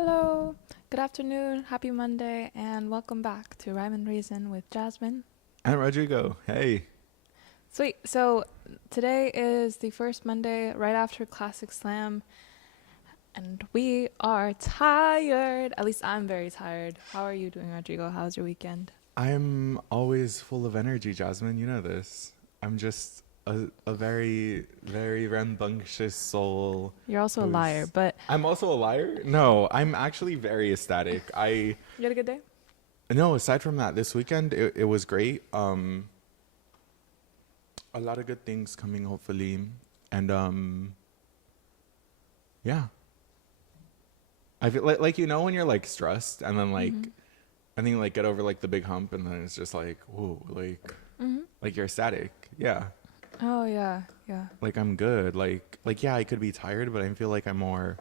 Hello, good afternoon, happy Monday, and welcome back to Rhyme and Reason with Jasmine. And Rodrigo, hey. Sweet, so today is the first Monday right after Classic Slam, and we are tired. At least I'm very tired. How are you doing, Rodrigo? How's your weekend? I'm always full of energy, Jasmine. You know this. I'm just a very, very rambunctious soul You're also a liar, who's. but I'm also a liar? No, I'm actually very ecstatic. you had a good day? No, aside from that, this weekend, it was great. A lot of good things coming, hopefully. And, yeah. I feel like, when you're like stressed and then Mm-hmm. and then you like get over like the big hump and then it's just like, whoa, Mm-hmm. like you're ecstatic. Yeah. Oh, yeah, yeah. Like I'm good. Like yeah, I could be tired, but I feel like I'm more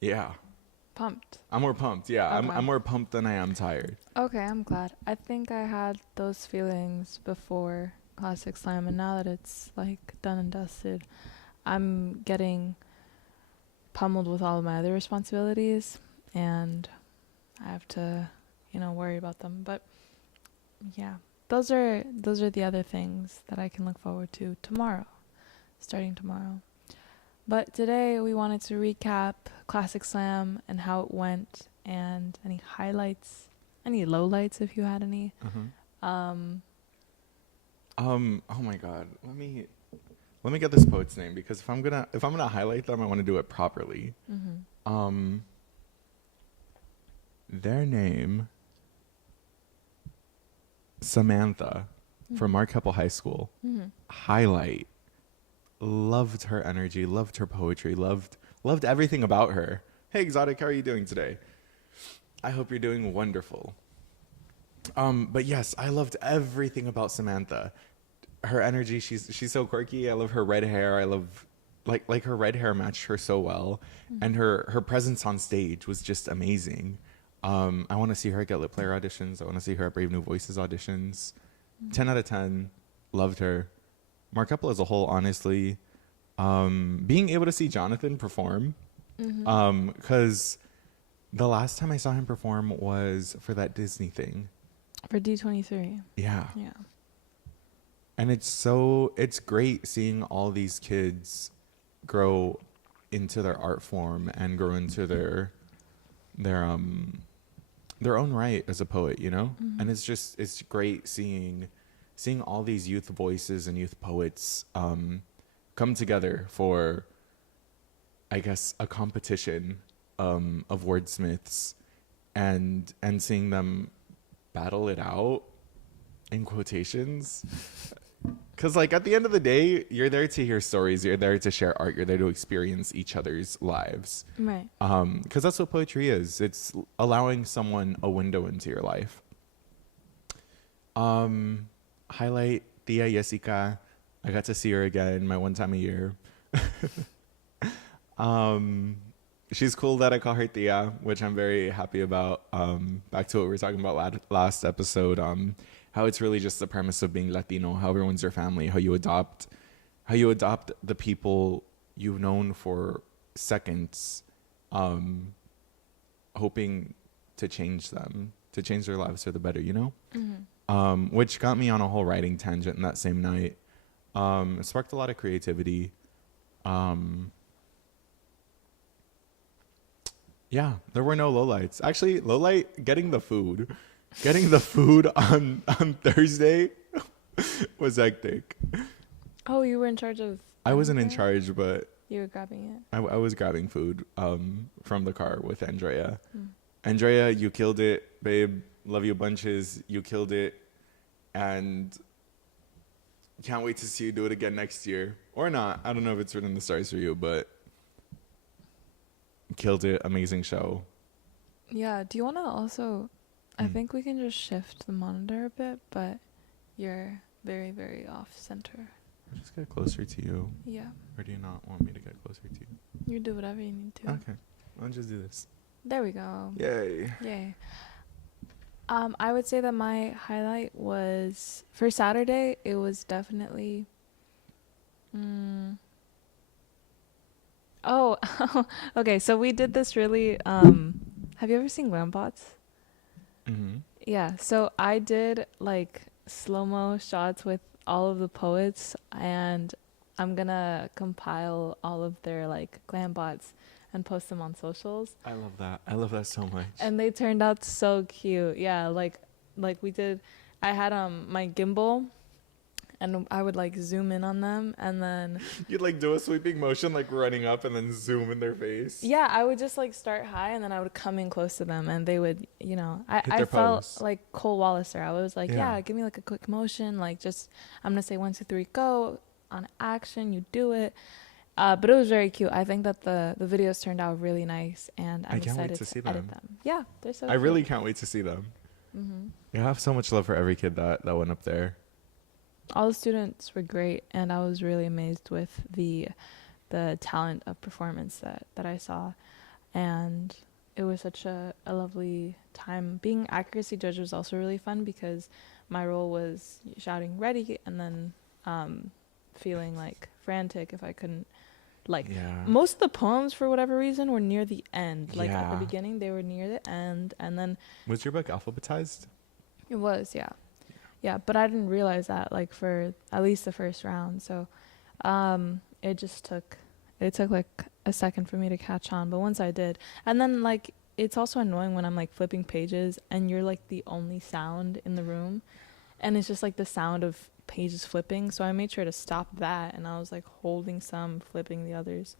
yeah. Pumped. I'm more pumped. Yeah. I'm Okay. more pumped than I am tired. Okay, I'm glad. I think I had those feelings before Classic Slam, and now that it's like done and dusted, I'm getting pummeled with all of my other responsibilities, and I have to, worry about them. But yeah, those are the other things that I can look forward to tomorrow, starting tomorrow. But today we wanted to recap Classic Slam and how it went, and any highlights, any lowlights if you had any. Uh-huh. Um, Oh my god. Let me get this poet's name because if I'm gonna highlight them, I want to do it properly. mhm, Um their name Samantha from mhm, Mark Keppel High School. mhm. Highlight. Loved her energy, loved her poetry, loved everything about her. Hey Exotic, how are you doing today? I hope you're doing wonderful. But yes, I loved everything about Samantha. Her energy, she's so quirky. I love her red hair. I love like her red hair matched her so well, and her presence on stage was just amazing. I want to see her at Get Lit Player auditions. I want to see her at Brave New Voices auditions. 10 out of 10, loved her. Markup as a whole, honestly, being able to see Jonathan perform, Mhm. because the last time I saw him perform was for that Disney thing. For D23. Yeah. Yeah. And it's great seeing all these kids grow into their art form and grow into their their own right as a poet, you know? And Mhm. it's great seeing all these youth voices and youth poets come together for, I guess, a competition of wordsmiths, and seeing them battle it out in quotations. Because, like, at the end of the day, you're there to hear stories, you're there to share art, you're there to experience each other's lives. Right. Because that's what poetry is. It's allowing someone a window into your life. Um, Highlight Tia Jessica. I got to see her again my one time a year. Um, she's cool that I call her Tia, which I'm very happy about. Back to what we were talking about last episode. How it's really just the premise of being Latino, how everyone's your family, how you adopt the people you've known for seconds, um, hoping to change them, to change their lives for the better, you know? Mhm. Which got me on a whole writing tangent in that same night. It sparked a lot of creativity. Um, Yeah, there were no lowlights. Actually, lowlight getting the food on Thursday was hectic. Oh, you were in charge of I finding wasn't in it? charge, but You were grabbing it. I was grabbing food from the car with Andrea. Mm. Andrea, you killed it, babe. Love you bunches. You killed it, and can't wait to see you do it again next year or not. I don't know if it's written in the stars for you, but killed it. Amazing show. Yeah, do you want to also, I Mm. think we can just shift the monitor a bit, but you're very, very off center. Just get closer to you, Yeah, or do you not want me to get closer to you? you do whatever you need to. Okay, I'll just do this. There we go. Yay. Yay. I would say that my highlight was for Saturday. It was definitely, mm, Oh, okay. So we did this really. Have you ever seen Glambots? Mm-hmm. Yeah. So I did like slow mo shots with all of the poets, and I'm gonna compile all of their like Glambots and post them on socials. I love that. I love that so much. And they turned out so cute. Yeah, like we did. I had my gimbal, and I would like zoom in on them, and then You'd like do a sweeping motion, like running up and then zoom in their face. yeah, I would just like start high, and then I would come in close to them, and they would, Hit I their felt pose. like Cole Walliser. I was like, Yeah. yeah, give me like a quick motion, like just I'm gonna say 1, 2, 3, go on action, you do it. But it was very cute. I think that the videos turned out really nice, and I I'm can't wait excited to to see edit them. them. Yeah, they're so I cute. really can't wait to see them. Mm-hmm. Yeah, I have so much love for every kid that went up there. All the students were great, and I was really amazed with the talent of performance that I saw, and it was such a lovely time. Being accuracy judge was also really fun because my role was shouting ready, and then feeling like frantic if I couldn't, like, Yeah. most of the poems for whatever reason were near the end. Like at the Yeah. beginning they were near the end, and then Was your book alphabetized? it was, yeah, but I didn't realize that like for at least the first round. So it just took like a second for me to catch on, but once I did, and then like it's also annoying when I'm like flipping pages and you're like the only sound in the room, and it's just like the sound of pages flipping. So I made sure to stop that, and I was like holding some, flipping the others.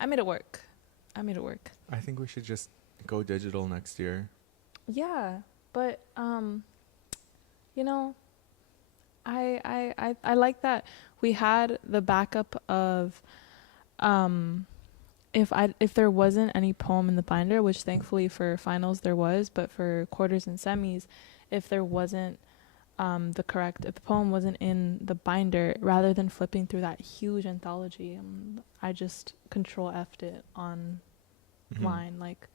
I made it work. I think we should just go digital next year. Yeah, but you know, I like that we had the backup of if there wasn't any poem in the binder, which thankfully for finals there was, but for quarters and semis, if there wasn't if the poem wasn't in the binder, rather than flipping through that huge anthology, I just control F'd it online. Mhm. Like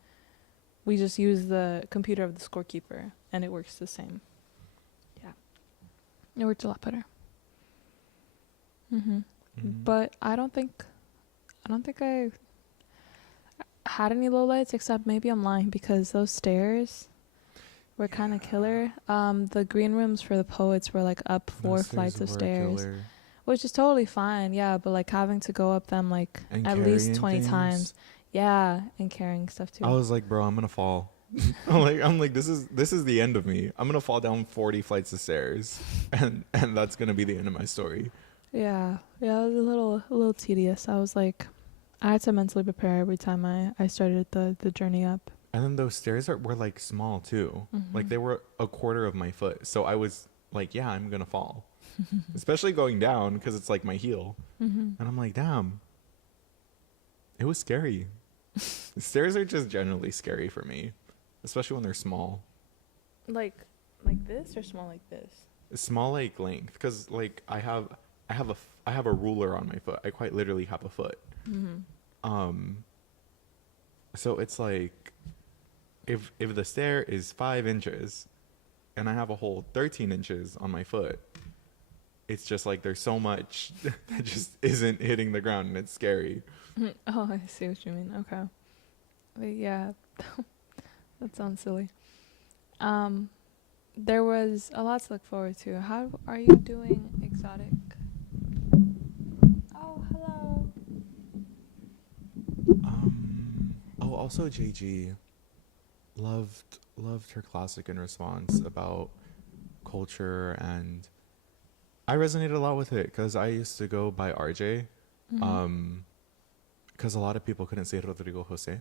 we just use the computer of the scorekeeper, and it works the same. Yeah, it worked a lot better. Mhm. But I don't think I had any lowlights, except maybe I'm lying because those stairs were kind of killer. The green rooms for the poets were like up four Those flights of were stairs, killer. which is totally fine. Yeah, but like having to go up them like And at least carrying 20 things. times. Yeah, and carrying stuff I too. was like, bro, I'm gonna fall. I'm like, this is the end of me. I'm gonna fall down 40 flights of stairs, and that's gonna be the end of my story. Yeah, yeah, it was a little tedious. I was like, I had to mentally prepare every time I started the journey up. And then those stairs were like small too. Like Mm-hmm. they were a quarter of my foot. So I was like, yeah, I'm gonna fall. Especially going down because it's like my heel. Mm-hmm. And I'm like, damn. It was scary. Stairs are just generally scary for me, especially when they're small. Like this or small like this? Small like length, because like I have a ruler on my foot. I quite literally have a foot. Mm-hmm. Um, so it's like if the stair is 5 inches, and I have a whole 13 inches on my foot, it's just like there's so much that just isn't hitting the ground, and it's scary. Oh, I see what you mean. Okay. But yeah, that sounds silly. There was a lot to look forward to. How are you doing, exotic? Oh, hello. Oh, also JG loved her classic in response about culture, and I resonated a lot with it because I used to go by RJ, Mm-hmm. because a lot of people couldn't say Rodrigo Jose.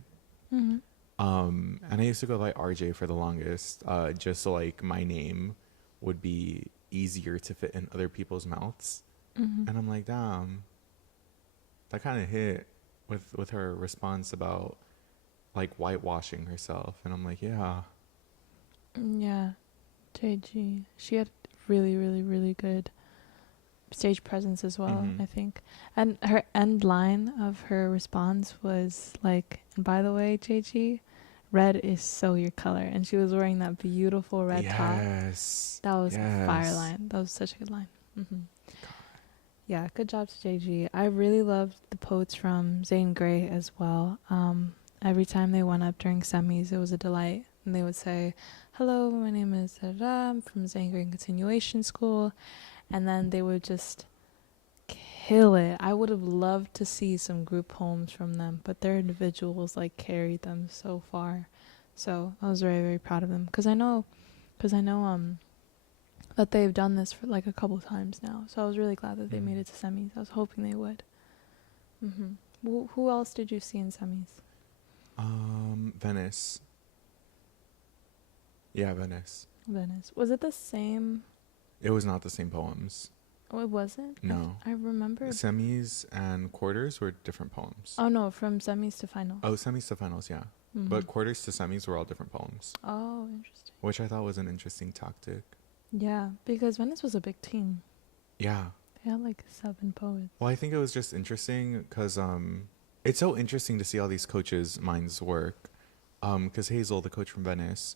Mm-hmm. And I used to go by RJ for the longest, just so like my name would be easier to fit in other people's mouths. Mm-hmm. And I'm like, damn, that kind of hit with her response about like whitewashing herself. And I'm like, yeah. Yeah, JG. She had really, really, really good stage presence as well, Mhm. I think. And her end line of her response was like, and by the way, JG, red is so your color. And she was wearing that beautiful red top. Yes. That was a fire Yes. line. That was such a good line. Mm-hmm. Yeah, good job to JG. I really loved the poets from Zane Grey as well. Every time they went up during semis, it was a delight. And they would say, hello, my name is da-da-da, I'm from Zane Grey Continuation School. And then they would just kill it. I would have loved to see some group poems from them, but their individuals like carried them so far. So I was very, very proud of them because I know that they've done this for like a couple times now. So I was really glad that they made it to semis. I was hoping they would. Who else did you see in semis? Venice. Yeah, Venice. Venice. Was it the same? It was not the same poems. Oh, it wasn't? No. I remember. Semis and quarters were different poems. Oh, no, from semis to finals. Oh, semis to finals, yeah. But quarters to semis were all different poems. Oh, interesting. Which I thought was an interesting tactic. Yeah, because Venice was a big team. Yeah. They had like 7 poets. Well, I think it was just interesting because it's so interesting to see all these coaches' minds work. Because Hazel, the coach from Venice,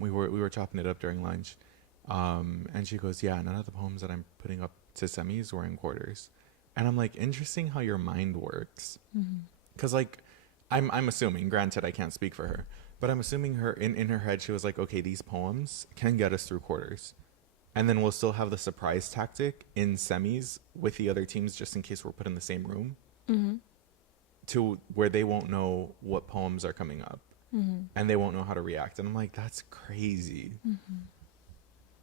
we were chopping it up during lunch. And she goes, yeah, none of the poems that I'm putting up to semis were in quarters. And I'm like, interesting how your mind works. Because like, I'm assuming, granted, I can't speak for her, but I'm assuming her in her head, she was like, okay, these poems can get us through quarters. And then we'll still have the surprise tactic in semis with the other teams, just in case we're put in the same room, to where they won't know what poems are coming up. And they won't know how to react. And I'm like, that's crazy.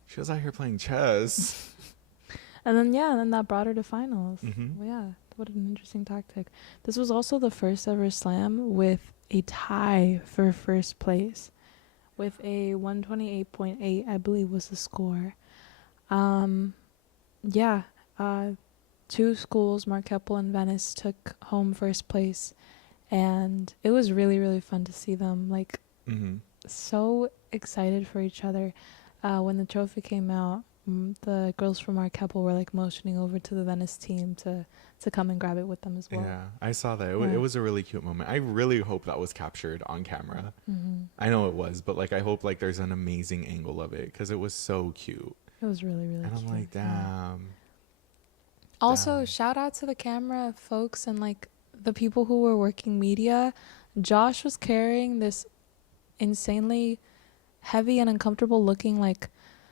She was out here playing chess. And then that brought her to finals. Well, yeah, what an interesting tactic. This was also the first ever slam with a tie for first place, with a 128.8, I believe was the score. Two schools, Mark Keppel and Venice, took home first place, and it was really, really fun to see them like so excited for each other. When the trophy came out, the girls from Mark Keppel were like motioning over to the Venice team to come and grab it with them as well. Yeah, I saw that. It was a really cute moment. I really hope that was captured on camera. I know it was, but like I hope like there's an amazing angle of it because it was so cute. It was really, really cute. And I'm like, damn. Also, shout out to the camera folks and like the people who were working media. Josh was carrying this insanely heavy and uncomfortable looking like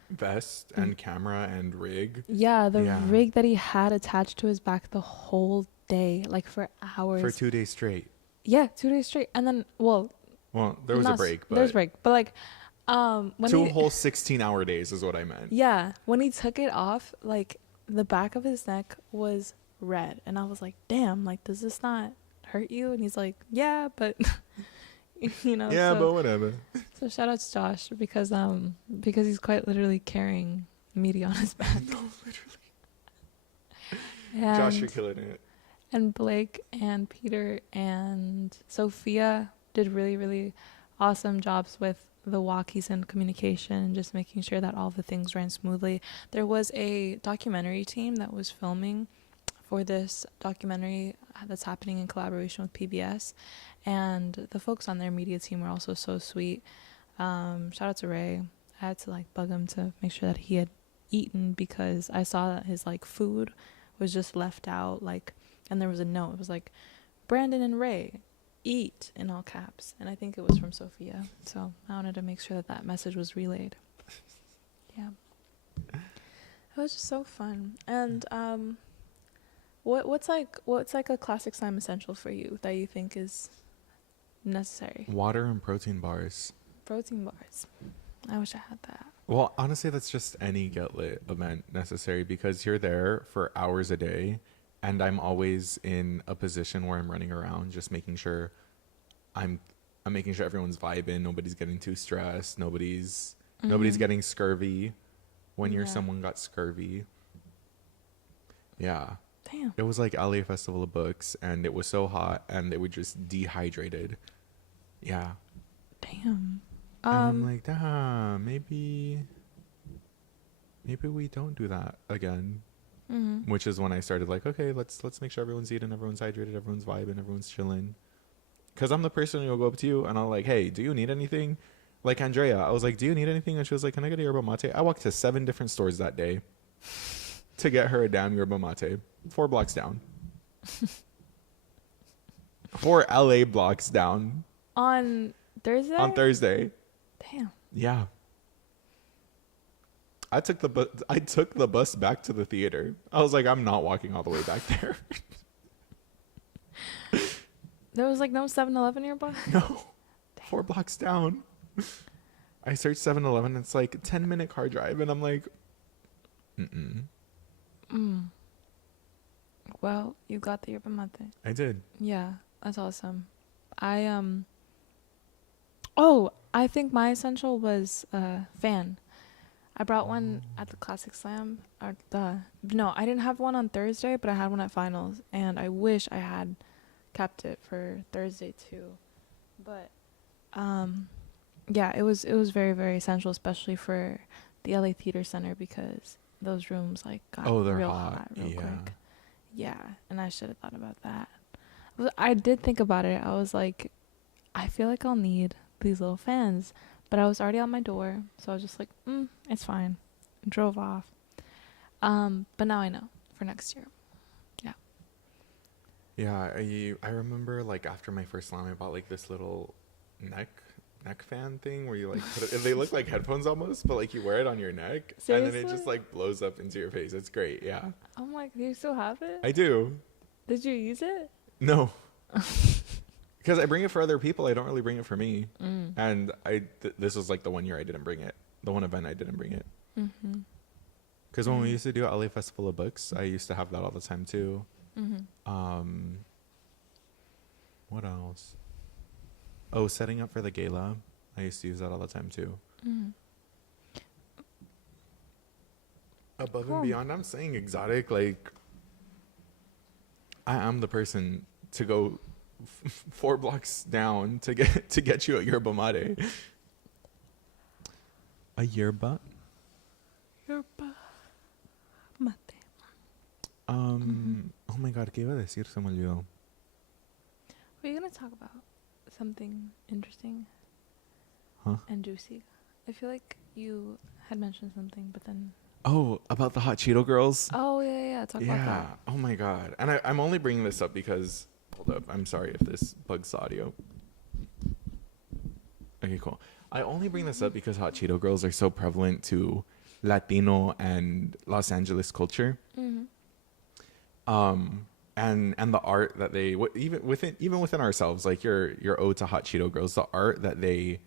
vest and camera and rig. Yeah, rig that he had attached to his back the whole day, like for hours. For 2 days straight. Yeah, 2 days straight. And then, well, there was a break, but there's a break. But like, when 2 whole 16-hour days is what I meant. Yeah, when he took it off, like the back of his neck was red, and I was like, damn, like does this not hurt you? And he's like, yeah, but you know. Yeah, but whatever. So shout out to Josh because he's quite literally carrying media on his back. No, literally. Josh, you're killing it. And Blake and Peter and Sophia did really, really awesome jobs with the walkies and communication and just making sure that all the things ran smoothly. There was a documentary team that was filming for this documentary that's happening in collaboration with PBS, and the folks on their media team were also so sweet. Shout out to Ray. I had to like bug him to make sure that he had eaten because I saw that his like food was just left out, like, and there was a note. It was like, Brandon and Ray, eat, in all caps. And I think it was from Sophia. So I wanted to make sure that that message was relayed. Yeah. It was just so fun. And what's like a classic slime essential for you that you think is necessary? Water and protein bars. Protein bars. I wish I had that. Well, honestly, that's just any Get Lit event necessary because you're there for hours a day, and I'm always in a position where I'm running around just making sure I'm making sure everyone's vibing, nobody's getting too stressed, nobody's getting scurvy when you're someone got scurvy. Yeah. Damn. It was like LA Festival of Books, and it was so hot, and they were just dehydrated. Yeah. Damn. And I'm like, damn, maybe we don't do that again. Which is when I started like, okay, let's make sure everyone's eating, everyone's hydrated, everyone's vibing, everyone's chilling. Because I'm the person who'll go up to you and I'll like, hey, do you need anything? Like Andrea, I was like, do you need anything? And she was like, can I get a yerba mate? I walked to 7 different stores that day to get her a damn yerba mate 4 blocks down. 4 LA blocks down. On Thursday? On Thursday. Damn. Yeah. I took the bus back to the theater. I was like, I'm not walking all the way back there. There was like no 7-Eleven nearby? No. Damn. 4 blocks down. I searched 7-Eleven. It's like a 10-minute car drive. And I'm like, Well, you got the yerba mate. I did. Yeah, that's awesome. I think my essential was fan. I brought one at the Classic Slam. No, I didn't have one on Thursday, but I had one at finals, and I wish I had kept it for Thursday too. But yeah, it was very, very essential, especially for the LA Theater Center, because those rooms like got real hot real quick. Yeah, and I should have thought about that. I did think about it. I was like, I feel like I'll need these little fans, but I was already on my door, so I was just like, it's fine. Drove off. But now I know for next year. Yeah. Yeah, I remember like after my first slam, I bought like this little neck fan thing where you like put it, they look like headphones almost, but like you wear it on your neck. Seriously? And then it just like blows up into your face. It's great. Yeah. I'm like, do you still have it? I do. Did you use it? No. Because I bring it for other people. I don't really bring it for me. And this was like the one year I didn't bring it. The one event I didn't bring it. Because when we used to do LA Festival of Books, I used to have that all the time too. What else? Oh, setting up for the gala. I used to use that all the time too. Above and beyond, I'm saying exotic. Like, I am the person to go 4 blocks down to get you a yerba mate. A yerba? Yerba mate. Oh my God, ¿qué iba a decir? Se me olvidó. Were you going to talk about something interesting and juicy? I feel like you had mentioned something, but then... Oh, about the hot Cheeto girls? Oh, yeah. Talk about that. Oh my God. And I'm only bringing this up because... Hold up. I'm sorry if this bugs the audio. Okay, cool. I only bring this up because hot Cheeto girls are so prevalent to Latino and Los Angeles culture. And the art that they even within ourselves, like your ode to hot Cheeto girls, the art that they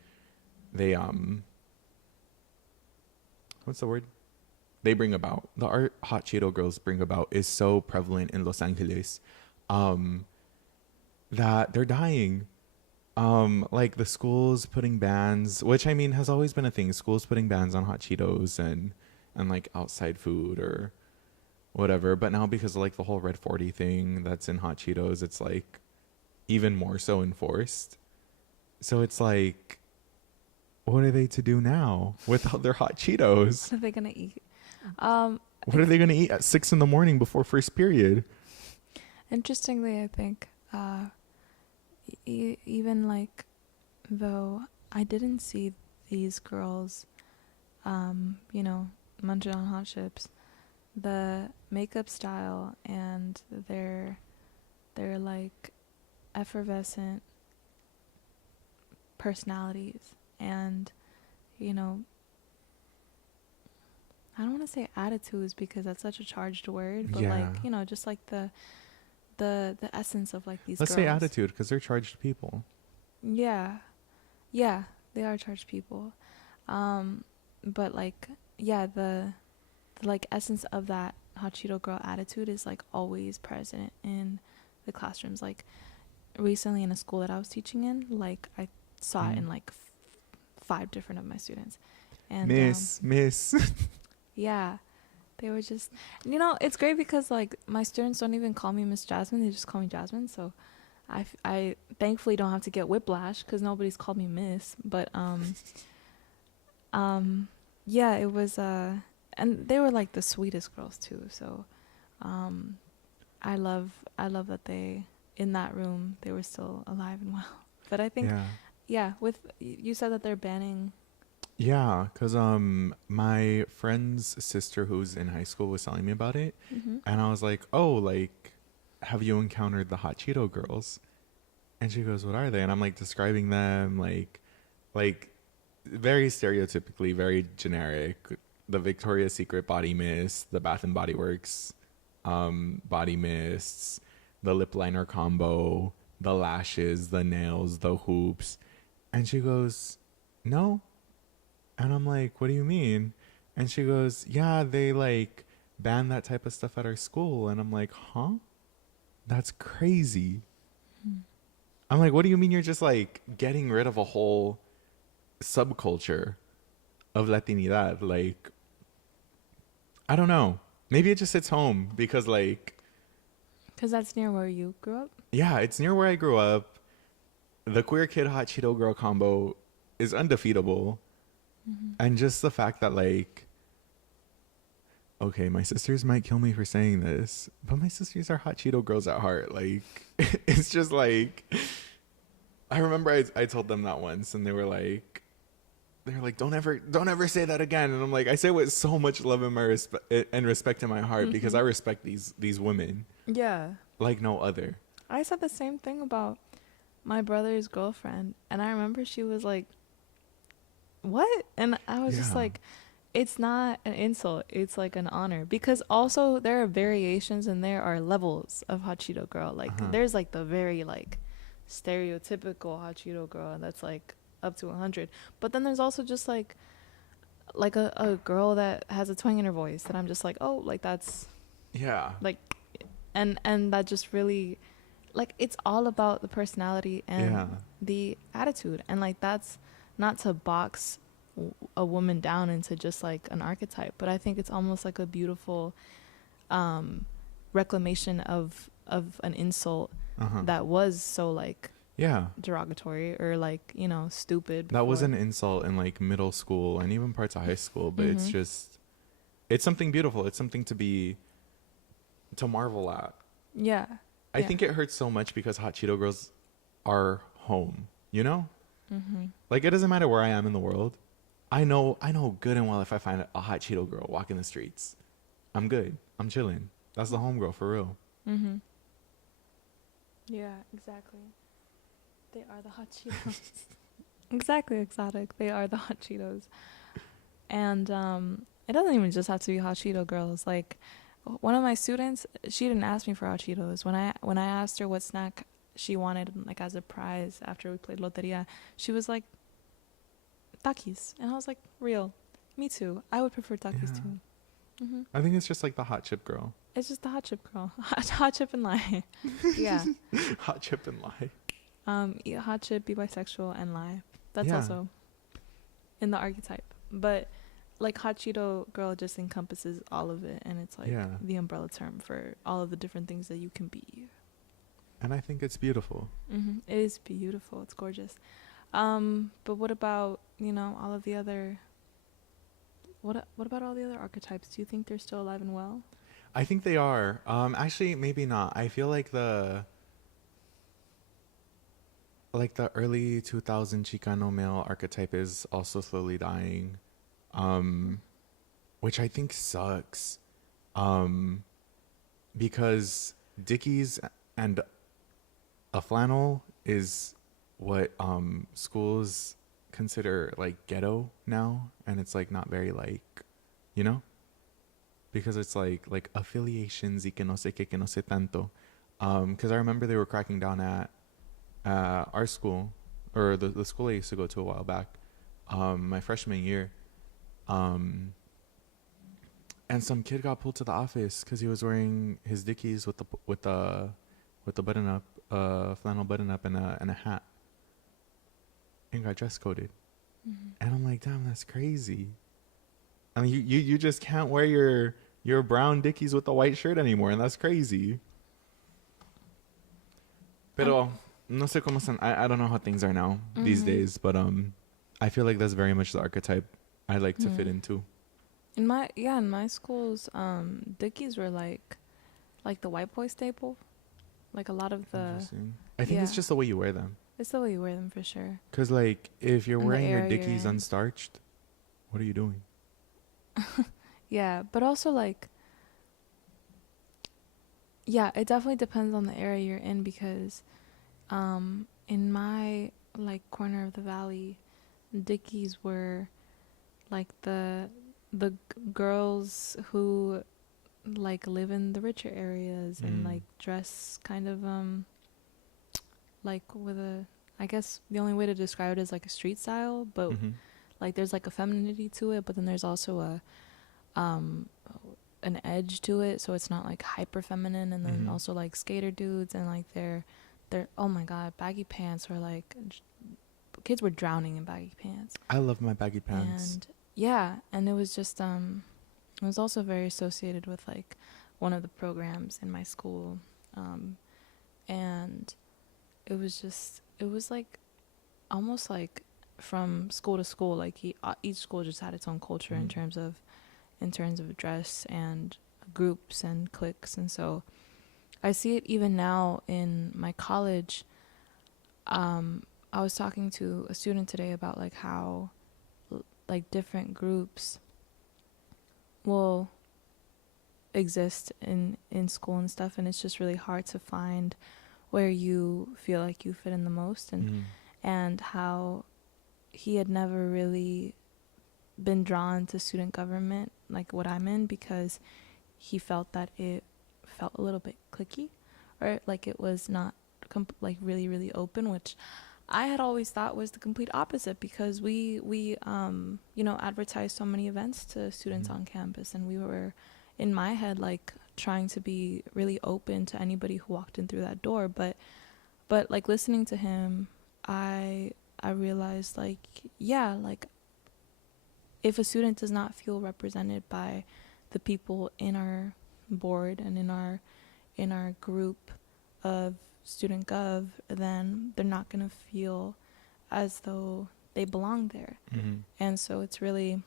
what's the word? They bring about, the art hot Cheeto girls bring about is so prevalent in Los Angeles, that they're dying. Like the schools putting bans, which I mean has always been a thing. Schools putting bans on hot Cheetos and like outside food or whatever, but now because of like the whole Red 40 thing that's in hot Cheetos, it's like even more so enforced. So it's like, what are they to do now without their hot Cheetos? What are they gonna eat? What are they gonna eat at 6 a.m. before first period? Interestingly, I think even like, though I didn't see these girls munching on hot chips, the makeup style and their like effervescent personalities and I don't want to say attitudes because that's such a charged word, but like just like the essence of like these Let's girls. say attitude because they're charged people. Yeah, they are charged people, but like the like essence of that hot Cheeto girl attitude is like always present in the classrooms. Like recently in a school that I was teaching in, like I saw it in like 5 different of my students. And Miss. Yeah, they were just, it's great because like my students don't even call me Miss Jasmine, they just call me Jasmine. So I thankfully don't have to get whiplash because nobody's called me Miss. But yeah, it was and they were like the sweetest girls too. So I love that they, in that room, they were still alive and well. But I think with you said that they're banning Yeah, cause my friend's sister who's in high school was telling me about it, Mm-hmm. and I was like, "Oh, like, have you encountered the hot Cheeto girls?" And she goes, "What are they?" And I'm like describing them, like very stereotypically, very generic. The Victoria's Secret body mist, the Bath and Body Works, body mists, the lip liner combo, the lashes, the nails, the hoops, and she goes, "No." And I'm like, what do you mean? And she goes, yeah, they like ban that type of stuff at our school. And I'm like, huh? That's crazy. I'm like, what do you mean you're just like getting rid of a whole subculture of Latinidad? Like, I don't know. Maybe it just hits home because, like, Because that's near where you grew up. yeah, it's near where I grew up. The queer kid hot Cheeto girl combo is undefeatable. Mm-hmm. And just the fact that, like, okay, my sisters might kill me for saying this, but my sisters are hot Cheeto girls at heart. Like, it's just like, I remember I told them that once, and they were like, don't ever say that again. And I'm like, I say it with so much love and respect in my heart because Mm-hmm. I respect these women Yeah. like no other. I said the same thing about my brother's girlfriend, and I remember she was like, "What?" And I was just Yeah. like, "It's not an insult. It's like an honor." Because also there are variations and there are levels of hot Cheeto girl. Uh Like huh. there's like the very like stereotypical hot Cheeto girl that's like up to 100. But then there's also just like a girl that has a twang in her voice that I'm just like, "Oh, like that's Yeah. like," and that just really, like, it's all about the personality Yeah. and the attitude, and like that's not to box a woman down into just like an archetype, but I think it's almost like a beautiful um reclamation of an insult Uh huh. that was so like Yeah. derogatory or like, you know, stupid That was before. an insult in like middle school and even parts of high school, but it's Mhm. just, it's something beautiful. It's something to marvel at. Yeah. I Yeah. think it hurts so much because hot Cheeto girls are home, you know? Mhm. Like it doesn't matter where I am in the world. I know good and well if I find a hot Cheeto girl walking the streets, I'm good. I'm chilling. That's the home girl for real. Mhm. Yeah, exactly. They are the hot Cheetos. Exactly, exotic. They are the hot Cheetos. And it doesn't even just have to be hot Cheeto girls. Like one of my students, she didn't ask me for hot Cheetos. When I asked her what snack she wanted like as a prize after we played loteria, she was like Takis, and I was like, real, me too. I would prefer Takis Yeah. too. Hmm. I think it's just like the hot chip girl. It's just the hot chip girl, hot chip and lie. Yeah. Hot chip and lie. Eat hot chip, be bisexual, and lie. That's Yeah. also in the archetype. But like hot Cheeto girl just encompasses all of it, and it's like Yeah. the umbrella term for all of the different things that you can be. And I think it's beautiful. It is beautiful. It's gorgeous. But what about, you know, all of the other? What about all the other archetypes? Do you think they're still alive and well? I think they are. Actually, maybe not. I feel like the early 2000 Chicano male archetype is also slowly dying, um, which I think sucks, um, because Dickies and a flannel is what schools consider like ghetto now, and it's like not very like, you know, because it's like affiliations y que no sé qué que no sé tanto, because I remember they were cracking down at our school, or the school I used to go to a while back, my freshman year, um, and some kid got pulled to the office because he was wearing his Dickies with the button up, flannel button up and a hat, and got dress coded. And I'm like, damn, that's crazy. I mean, you just can't wear your brown Dickies with the white shirt anymore, and that's crazy. Um, Pero no sé cómo están. I don't know how things are now these mm-hmm. days, but I feel like that's very much the archetype I like to fit into. In my schools, Dickies were like the white boy staple. Like a lot of the, Interesting. I think yeah, it's just the way you wear them. it's the way you wear them for sure. Cause like if you're And the wearing your era you're Dickies in. unstarched, What are you doing? Yeah, but also like, yeah, it definitely depends on the area you're in because in my like corner of the valley, Dickies were like the girls who like live in the richer areas and Mm. like dress kind of like with a, I guess the only way to describe it is like a street style, but Mm-hmm. like there's like a femininity to it, but then there's also um an edge to it, so it's not like hyper feminine. And then Mm-hmm. also like skater dudes and like they're oh my god, baggy pants were like kids were drowning in baggy pants. I love my baggy pants. And yeah, and it was just it was also very associated with like one of the programs in my school. And it was like almost like from school to school, like each school just had its own culture Mm. in terms of dress and groups and cliques. And so I see it even now in my college. I was talking to a student today about like how like different groups will exist in school and stuff, and it's just really hard to find where you feel like you fit in the most. Mm. And how he had never really been drawn to student government like what I'm in because he felt that it felt a little bit cliquey, or like it was not like really really open, which I had always thought was the complete opposite because we you know, advertised so many events to students Mm. on campus, and we were in my head like trying to be really open to anybody who walked in through that door. But like listening to him, I realized like, yeah, like if a student does not feel represented by the people in our board and in our group of student gov, then they're not going to feel as though they belong there. Mm-hmm. And so it's really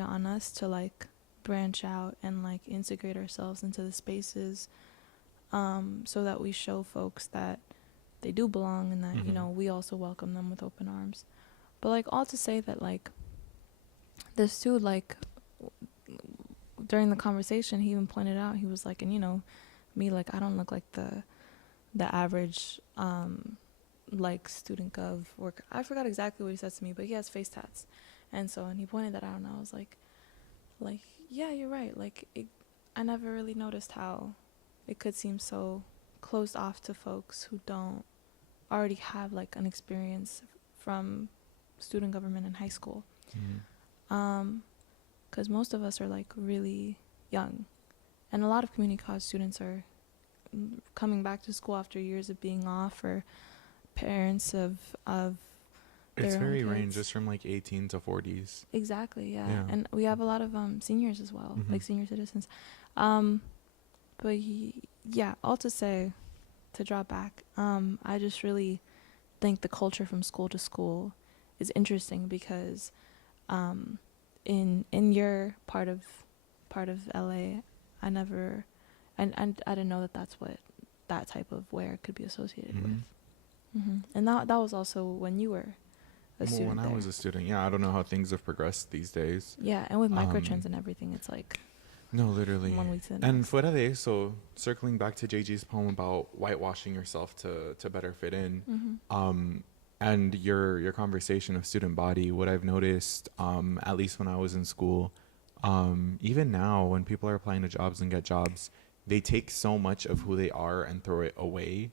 on us to like branch out and like integrate ourselves into the spaces, so that we show folks that they do belong and that, Mm-hmm. you know, we also welcome them with open arms. But like all to say that like this dude, like during the conversation, he even pointed out, he was like, and you know, me, like I don't look like the average like student gov worker. I forgot exactly what he said to me, but he has face tats. And he pointed that out, and I was like yeah, you're right. Like I never really noticed how it could seem so closed off to folks who don't already have like an experience from student government in high school. Mm-hmm. Because most of us are like really young, and a lot of community college students are coming back to school after years of being off, or parents of It's their own very kids. ranges from like 18 to 40s. Exactly, yeah. Yeah. And we have a lot of seniors as well, Mm-hmm. like senior citizens. But yeah, all to say, to draw back, I just really think the culture from school to school is interesting because in your part of LA, I never and I didn't know that that's what that type of wear could be associated Mm-hmm. with. And that was also when you were a Well, student when I there. was a student, yeah, I don't know how things have progressed these days. Yeah, and with microtrends and everything, it's like No, literally. 1 week to the And next. fuera de eso, circling back to JG's poem about whitewashing yourself to better fit in, and your conversation of student body, what I've noticed, at least when I was in school, even now when people are applying to jobs and get jobs, they take so much of who they are and throw it away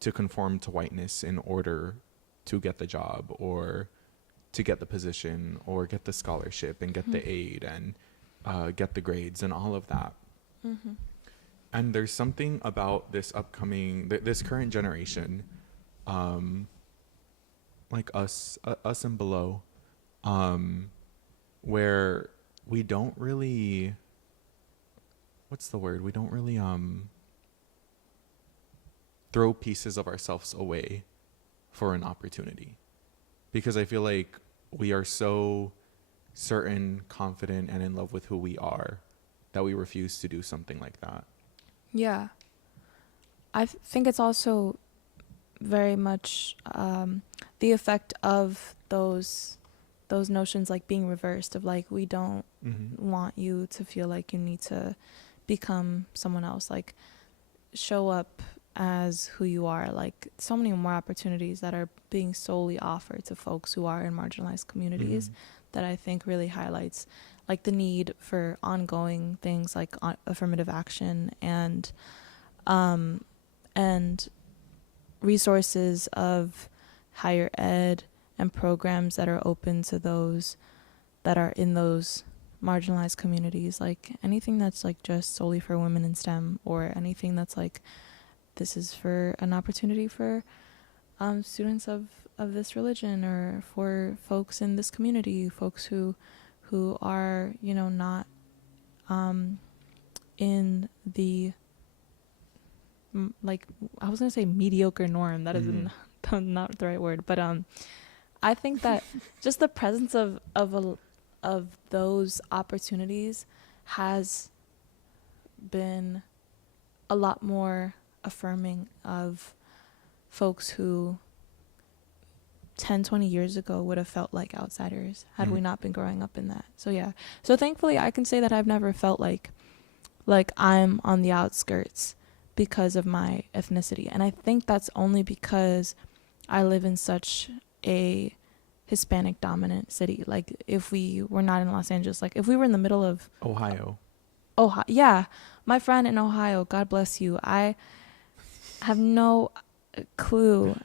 to conform to whiteness in order to get the job or to get the position or get the scholarship and get the aid and get the grades and all of that. And there's something about this upcoming, this current generation, like us and below, where we don't really, what's the word? We don't really throw pieces of ourselves away for an opportunity, because I feel like we are so certain, confident, and in love with who we are that we refuse to do something like that. Yeah. I think it's also very much the effect of those those notions like being reversed of like, we don't Mm-hmm. want you to feel like you need to become someone else. Like, show up as who you are. Like, so many more opportunities that are being solely offered to folks who are in marginalized communities Mm-hmm. that I think really highlights like the need for ongoing things like affirmative action and resources of higher ed and programs that are open to those that are in those marginalized communities. Like anything that's like just solely for women in STEM, or anything that's like, this is for an opportunity for students of this religion, or for folks in this community, folks who are, you know, not in the like, I was gonna say mediocre norm. That is Mm-hmm. not the right word, but I think that just the presence of those opportunities has been a lot more affirming of folks who 10-20 years ago would have felt like outsiders had we Mm-hmm. not been growing up in that. So yeah, so thankfully I can say that I've never felt like I'm on the outskirts because of my ethnicity. And I think that's only because I live in such a Hispanic dominant city. Like, if we were not in Los Angeles, like if we were in the middle of Ohio. Ohio, yeah, my friend in Ohio, God bless you. I have no clue.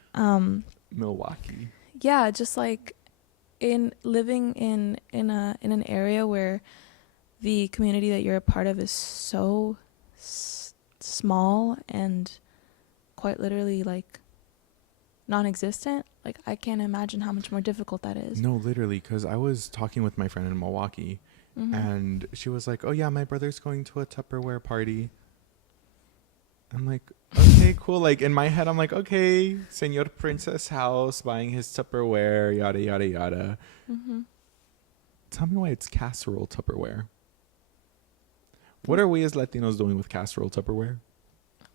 Milwaukee. Yeah, just like in living in an area where the community that you're a part of is so small and quite literally like non-existent. Like, I can't imagine how much more difficult that is. No, literally, because I was talking with my friend in Milwaukee, and she was like, "Oh yeah, my brother's going to a Tupperware party." I'm like, "Okay, cool." Like in my head, I'm like, "Okay, Senor Princess House buying his Tupperware, yada yada yada." Tell me why it's casserole Tupperware. What are we as Latinos doing with casserole Tupperware?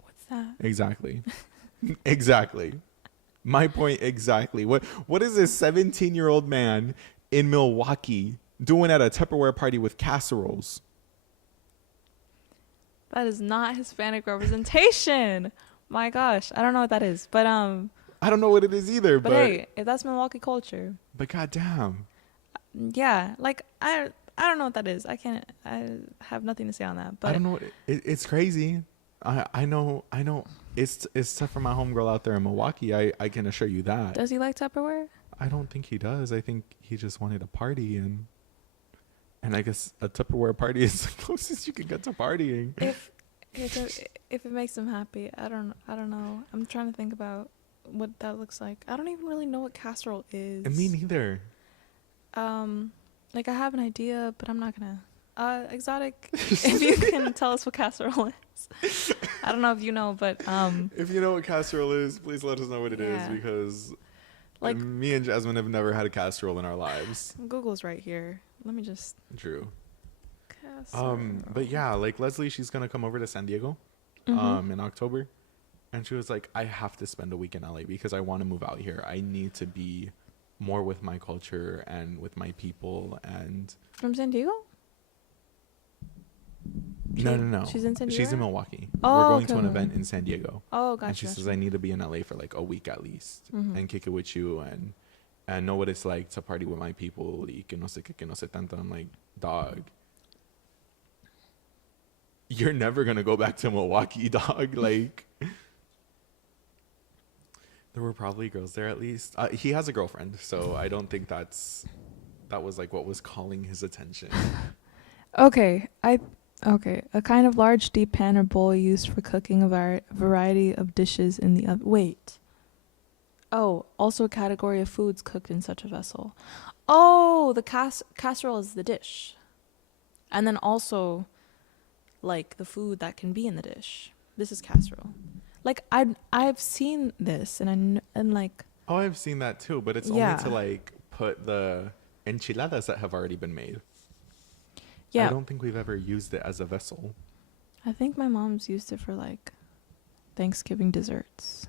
What's that? Exactly. Exactly. My point exactly. What is this 17-year-old man in Milwaukee doing at a Tupperware party with casseroles? That is not Hispanic representation. My gosh, I don't know what that is, but I don't know what it is either, but hey, if that's Milwaukee culture, but goddamn. yeah, like I don't know what that is. I have nothing to say on that. I But don't know. It's crazy. I know. It's tough for my homegirl out there in Milwaukee. I can assure you that. does he like Tupperware? I don't think he does. I think he just wanted a party, and I guess a Tupperware party is the closest you can get to partying. If it makes him happy, I don't know. I'm trying to think about what that looks like. I don't even really know what casserole is. And me neither. Like, I have an idea, but I'm not gonna. Exotic, if you can tell us what casserole is. I don't know if you know, but If you know what casserole is, please let us know what it is, Yeah. because like, me and Jasmine have never had a casserole in our lives. Google's right here. Let me just True. casserole. But yeah, like Leslie, she's gonna come over to San Diego in October, and she was like, I have to spend a week in LA because I want to move out here. I need to be more with my culture and with my people. And From San Diego? no. She's in San Diego? She's in Milwaukee. Oh, We're going okay. to an event in San Diego. Oh, gotcha. And she says I need to be in LA for like a week at least and kick it with you and know what it's like to party with my people. Y que no sé qué, que no sé tanto. I'm like, dog, you're never gonna go back to Milwaukee, dog. Like, there were probably girls there at least. He has a girlfriend, so I don't think that was like what was calling his attention. Okay, a kind of large, deep pan or bowl used for cooking a variety of dishes in the oven. Wait. Oh, also a category of foods cooked in such a vessel. Oh, the casserole is the dish. And then also, like, the food that can be in the dish. This is casserole. Like, I've seen this, and like... Oh, I've seen that too, but it's Yeah. only to like put the enchiladas that have already been made. Yeah. I don't think we've ever used it as a vessel. I think my mom's used it for, like, Thanksgiving desserts.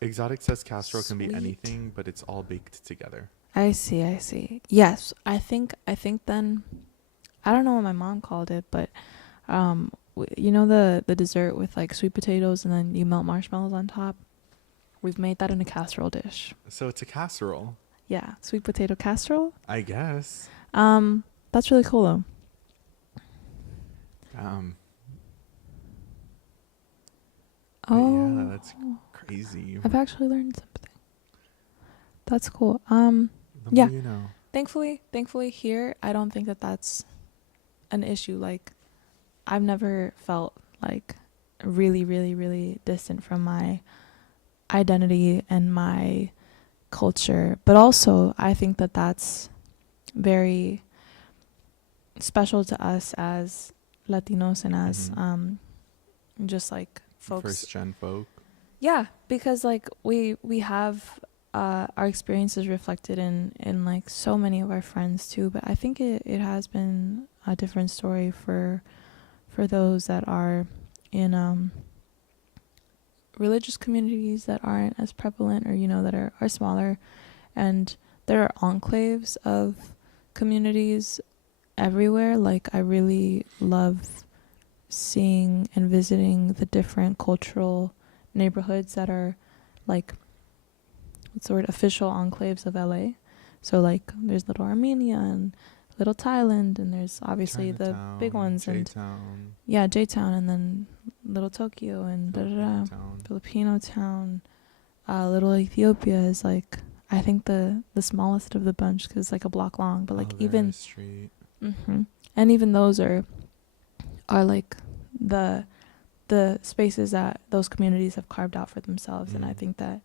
Exotic says casserole can be Sweet. anything, but it's all baked together. I see, I see. Yes, I think then I don't know what my mom called it, but you know the dessert with like sweet potatoes and then you melt marshmallows on top? We've made that in a casserole dish. So it's a casserole, Yeah, sweet potato casserole. I guess. That's really cool though. Um, but yeah, Oh, that's crazy. I've actually learned something. That's cool. The more Yeah. you know. Thankfully here, I don't think that that's an issue. Like, I've never felt like really, really, really distant from my identity and my culture. But also, I think that that's very special to us as Latinos and as just like folks. First gen folk. Yeah, because like we have our experiences reflected in like so many of our friends too. But I think it has been a different story for those that are in religious communities that aren't as prevalent, or you know, that are smaller. And there are enclaves of communities everywhere. Like, I really love seeing and visiting the different cultural neighborhoods that are like, what's the word, official enclaves of LA. So like there's Little Armenia and Little Thailand, and there's obviously the big ones, and J-Town, yeah, J-Town, and then Little Tokyo and Filipino town. Filipino Town. Little Ethiopia is like, I think the smallest of the bunch because it's like a block long, but like even Street. and even those are like the spaces that those communities have carved out for themselves. And I think that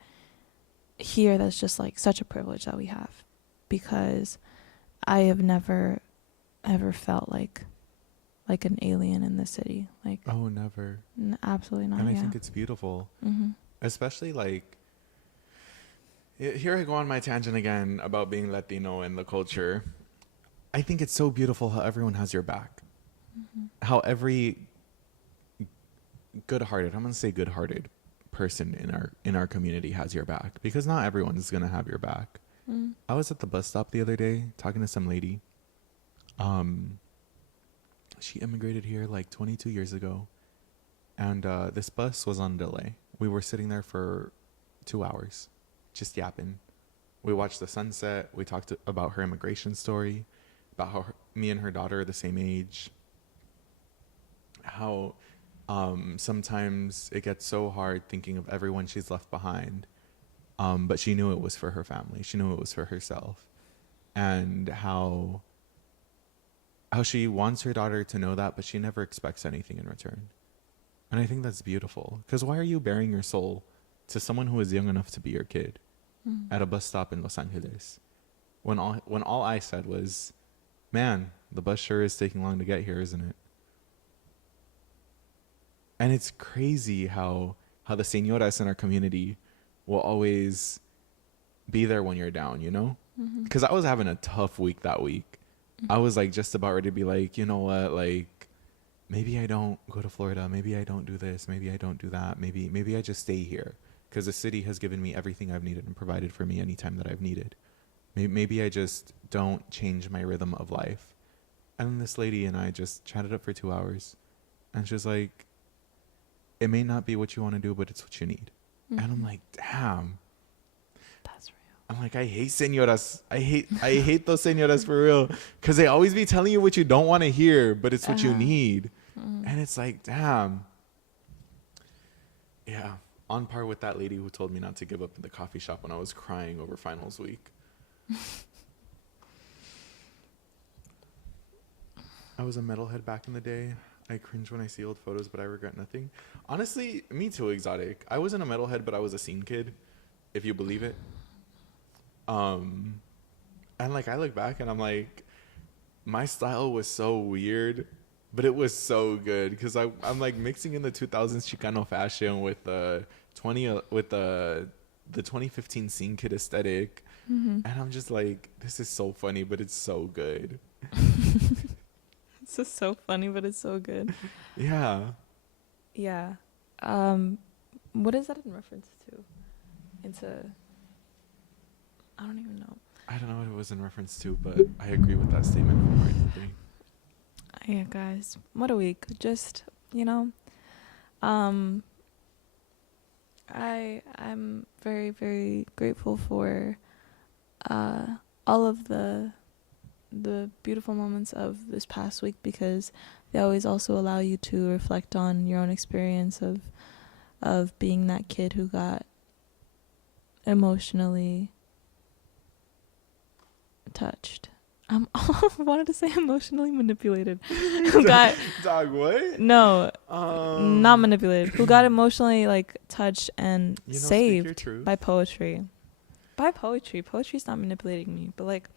here, that's just like such a privilege that we have, because I have never ever felt like an alien in the city. Like, Oh, never. Absolutely not. And I Yeah. think it's beautiful. Mm-hmm. Especially like, here I go on my tangent again about being Latino and the culture. I think it's so beautiful how everyone has your back. How every good-hearted, I'm going to say good-hearted person in our community has your back, because not everyone is going to have your back. I was at the bus stop the other day talking to some lady. She immigrated here like 22 years ago, and this bus was on delay. We were sitting there for 2 hours just yapping. We watched the sunset. We talked about her immigration story, about how me and her daughter are the same age, how sometimes it gets so hard thinking of everyone she's left behind. But she knew it was for her family. She knew it was for herself. And how she wants her daughter to know that, but she never expects anything in return. And I think that's beautiful. Because why are you bearing your soul to someone who is young enough to be your kid at a bus stop in Los Angeles? When all I said was, man, the bus sure is taking long to get here, isn't it? And it's crazy how the señoras in our community will always be there when you're down, you know? Because I was having a tough week that week. I was like just about ready to be like, you know what, like, maybe I don't go to Florida. Maybe I don't do this. Maybe I don't do that. Maybe I just stay here, because the city has given me everything I've needed and provided for me anytime that I've needed. Maybe I just don't change my rhythm of life. And then this lady and I just chatted up for 2 hours. And she was like, it may not be what you want to do, but it's what you need. And I'm like, damn. That's real. I'm like, I hate señoras. I hate those señoras for real. Because they always be telling you what you don't want to hear, but it's what you need. And it's like, damn. Yeah. On par with that lady who told me not to give up in the coffee shop when I was crying over finals week. I was a metalhead back in the day. I cringe when I see old photos, but I regret nothing. Honestly, me too, Exotic. I wasn't a metalhead, but I was a scene kid, if you believe it. And like, I look back and I'm like, my style was so weird, but it was so good, because I'm like mixing in the 2000s Chicano fashion with the 2015 scene kid aesthetic. And I'm just like, this is so funny, but it's so good. This is so funny, but it's so good. Yeah. Yeah. What is that in reference to? It's a, I don't even know. I don't know what it was in reference to, but I agree with that statement wholeheartedly. Yeah, guys, what a week. Just, you know, um, I'm very, very grateful for all of the beautiful moments of this past week, because they always also allow you to reflect on your own experience of being that kid who got emotionally touched. I wanted to say emotionally manipulated. Who got Dog, what? no, not manipulated. Who got emotionally like touched and Speak your saved truth. by poetry. By poetry. Poetry's not manipulating me, but like,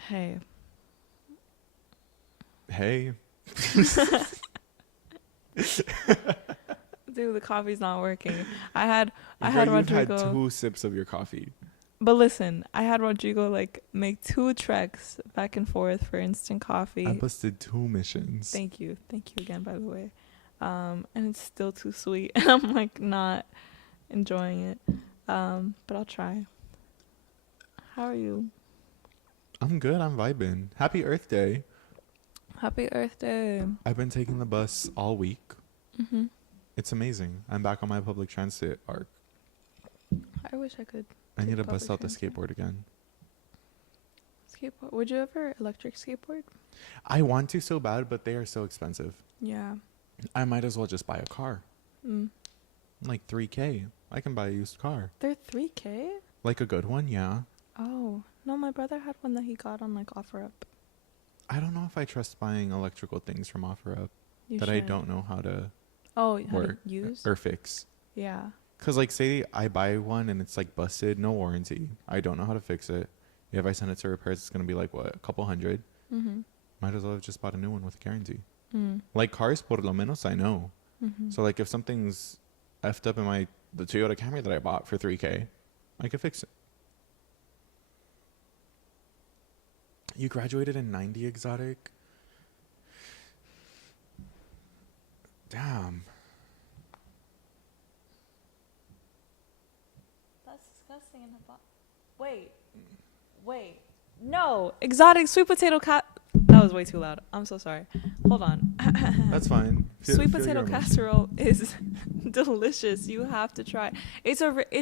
hey. Dude, the coffee's not working. I had Rodrigo. You've had 2 sips of your coffee. But listen, I had Rodrigo like make 2 treks back and forth for instant coffee. I busted 2 missions. Thank you again, by the way. And it's still too sweet, and I'm like not enjoying it. But I'll try. How are you? I'm good. I'm vibing. Happy Earth Day. Happy Earth Day. I've been taking the bus all week. Mhm. It's amazing. I'm back on my public transit arc. I wish I could. I need to Take bust out the public transit. skateboard again. Skateboard. Would you ever electric skateboard? I want to so bad, but they are so expensive. Yeah. I might as well just buy a car. Like $3,000. I can buy a used car. They're $3,000? Like a good one, yeah. Oh. No, my brother had one that he got on like OfferUp. I don't know if I trust buying electrical things from OfferUp You that I should. don't know how to Oh, how work to use? or fix. Yeah. Because, like, say I buy one and it's, like, busted, no warranty. I don't know how to fix it. If I send it to repairs, it's going to be, like, what, a couple $100? Mm-hmm. Might as well have just bought a new one with a guarantee. Mm. Like, cars, por lo menos, I know. Mm-hmm. So, like, if something's effed up in the Toyota Camry that I bought for $3,000, I could fix it. You graduated in 90, Exotic? Damn. That's disgusting in the box. Wait. No. Exotic sweet potato That was way too loud. I'm so sorry. Hold on. That's fine. Sweet potato casserole is delicious. You have to try. It's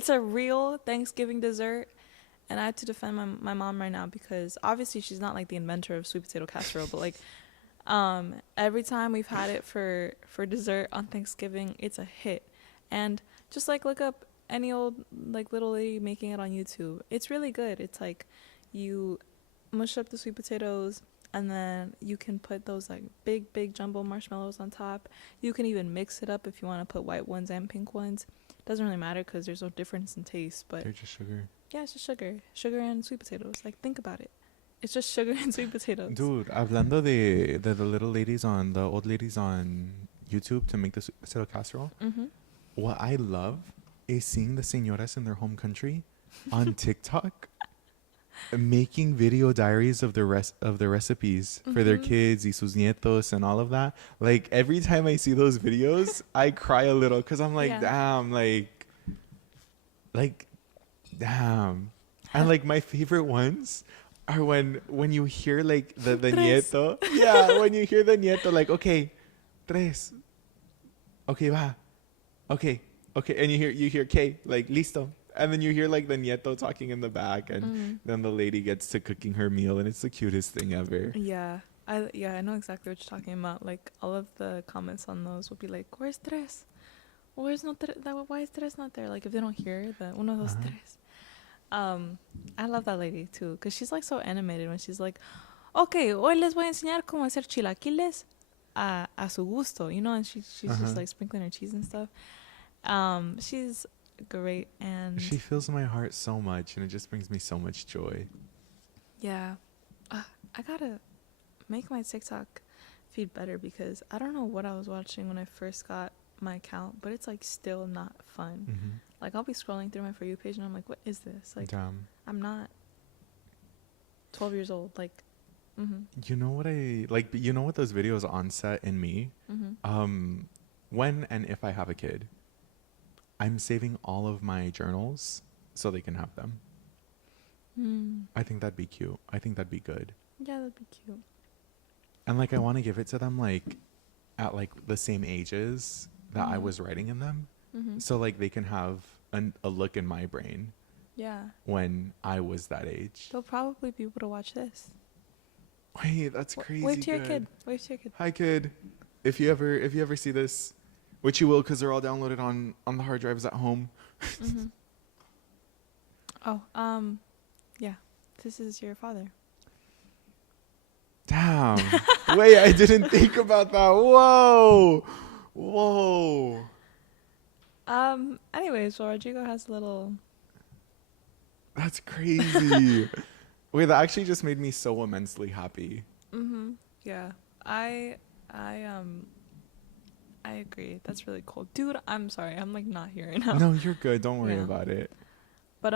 a real Thanksgiving dessert. And I have to defend my mom right now, because obviously she's not like the inventor of sweet potato casserole, but like every time we've had it for dessert on Thanksgiving, it's a hit. And just like look up any old like little lady making it on YouTube. It's really good. It's like you mush up the sweet potatoes, and then you can put those like big jumbo marshmallows on top. You can even mix it up if you want to put white ones and pink ones. Doesn't really matter because there's no difference in taste, but They're just sugar. yeah, it's just sugar and sweet potatoes. Like, think about it. It's just sugar and sweet potatoes. Dude, hablando de the little ladies the old ladies on YouTube to make the sweet potato casserole. Mm-hmm. What I love is seeing the señoras in their home country on TikTok making video diaries of the recipes for their kids y sus nietos and all of that. Like, every time I see those videos, I cry a little because I'm like, damn, damn. And like my favorite ones are when you hear like the nieto. Yeah, when you hear the nieto, like, okay, tres. Okay, va. Okay. And you hear K, like, listo. And then you hear like the nieto talking in the back, and then the lady gets to cooking her meal, and it's the cutest thing ever. Yeah. I know exactly what you're talking about. Like, all of the comments on those would be like, where's tres? Why is tres not there? Like, if they don't hear the uno, dos, tres. I love that lady too, because she's like so animated when she's like, okay, hoy les voy a enseñar cómo hacer chilaquiles a su gusto, you know, and she's just like sprinkling her cheese and stuff. She's great, and she fills my heart so much, and it just brings me so much joy. Yeah. I gotta make my TikTok feed better, because I don't know what I was watching when I first got my account, but it's like still not fun. Like, I'll be scrolling through my For You page and I'm like, what is this? Like, damn. I'm not 12 years old. Like, you know what you know what those videos on set in me? When and if I have a kid, I'm saving all of my journals so they can have them. Mm. I think that'd be cute. I think that'd be good. Yeah, that'd be cute. And like I want to give it to them like at like the same ages that I Mhm. was writing in them. Mhm. So like they can have a look in my brain Yeah. when I was that age. They'll probably be able to watch this. Wait, that's crazy Wave to your good. kid. Wave to your kid. Hi kid. If you ever see this, which you will because they're all downloaded on the hard drives at home. Mhm. Oh, yeah. This is your father. Damn. Wait, I didn't think about that. Whoa. Whoa. Anyways, so Rodrigo has a little. That's crazy. Wait, that actually just made me so immensely happy. Mhm. Yeah. I I um I agree. That's really cool. Dude, I'm sorry. I'm like not here right now. No, you're good. Don't worry Yeah. about it. But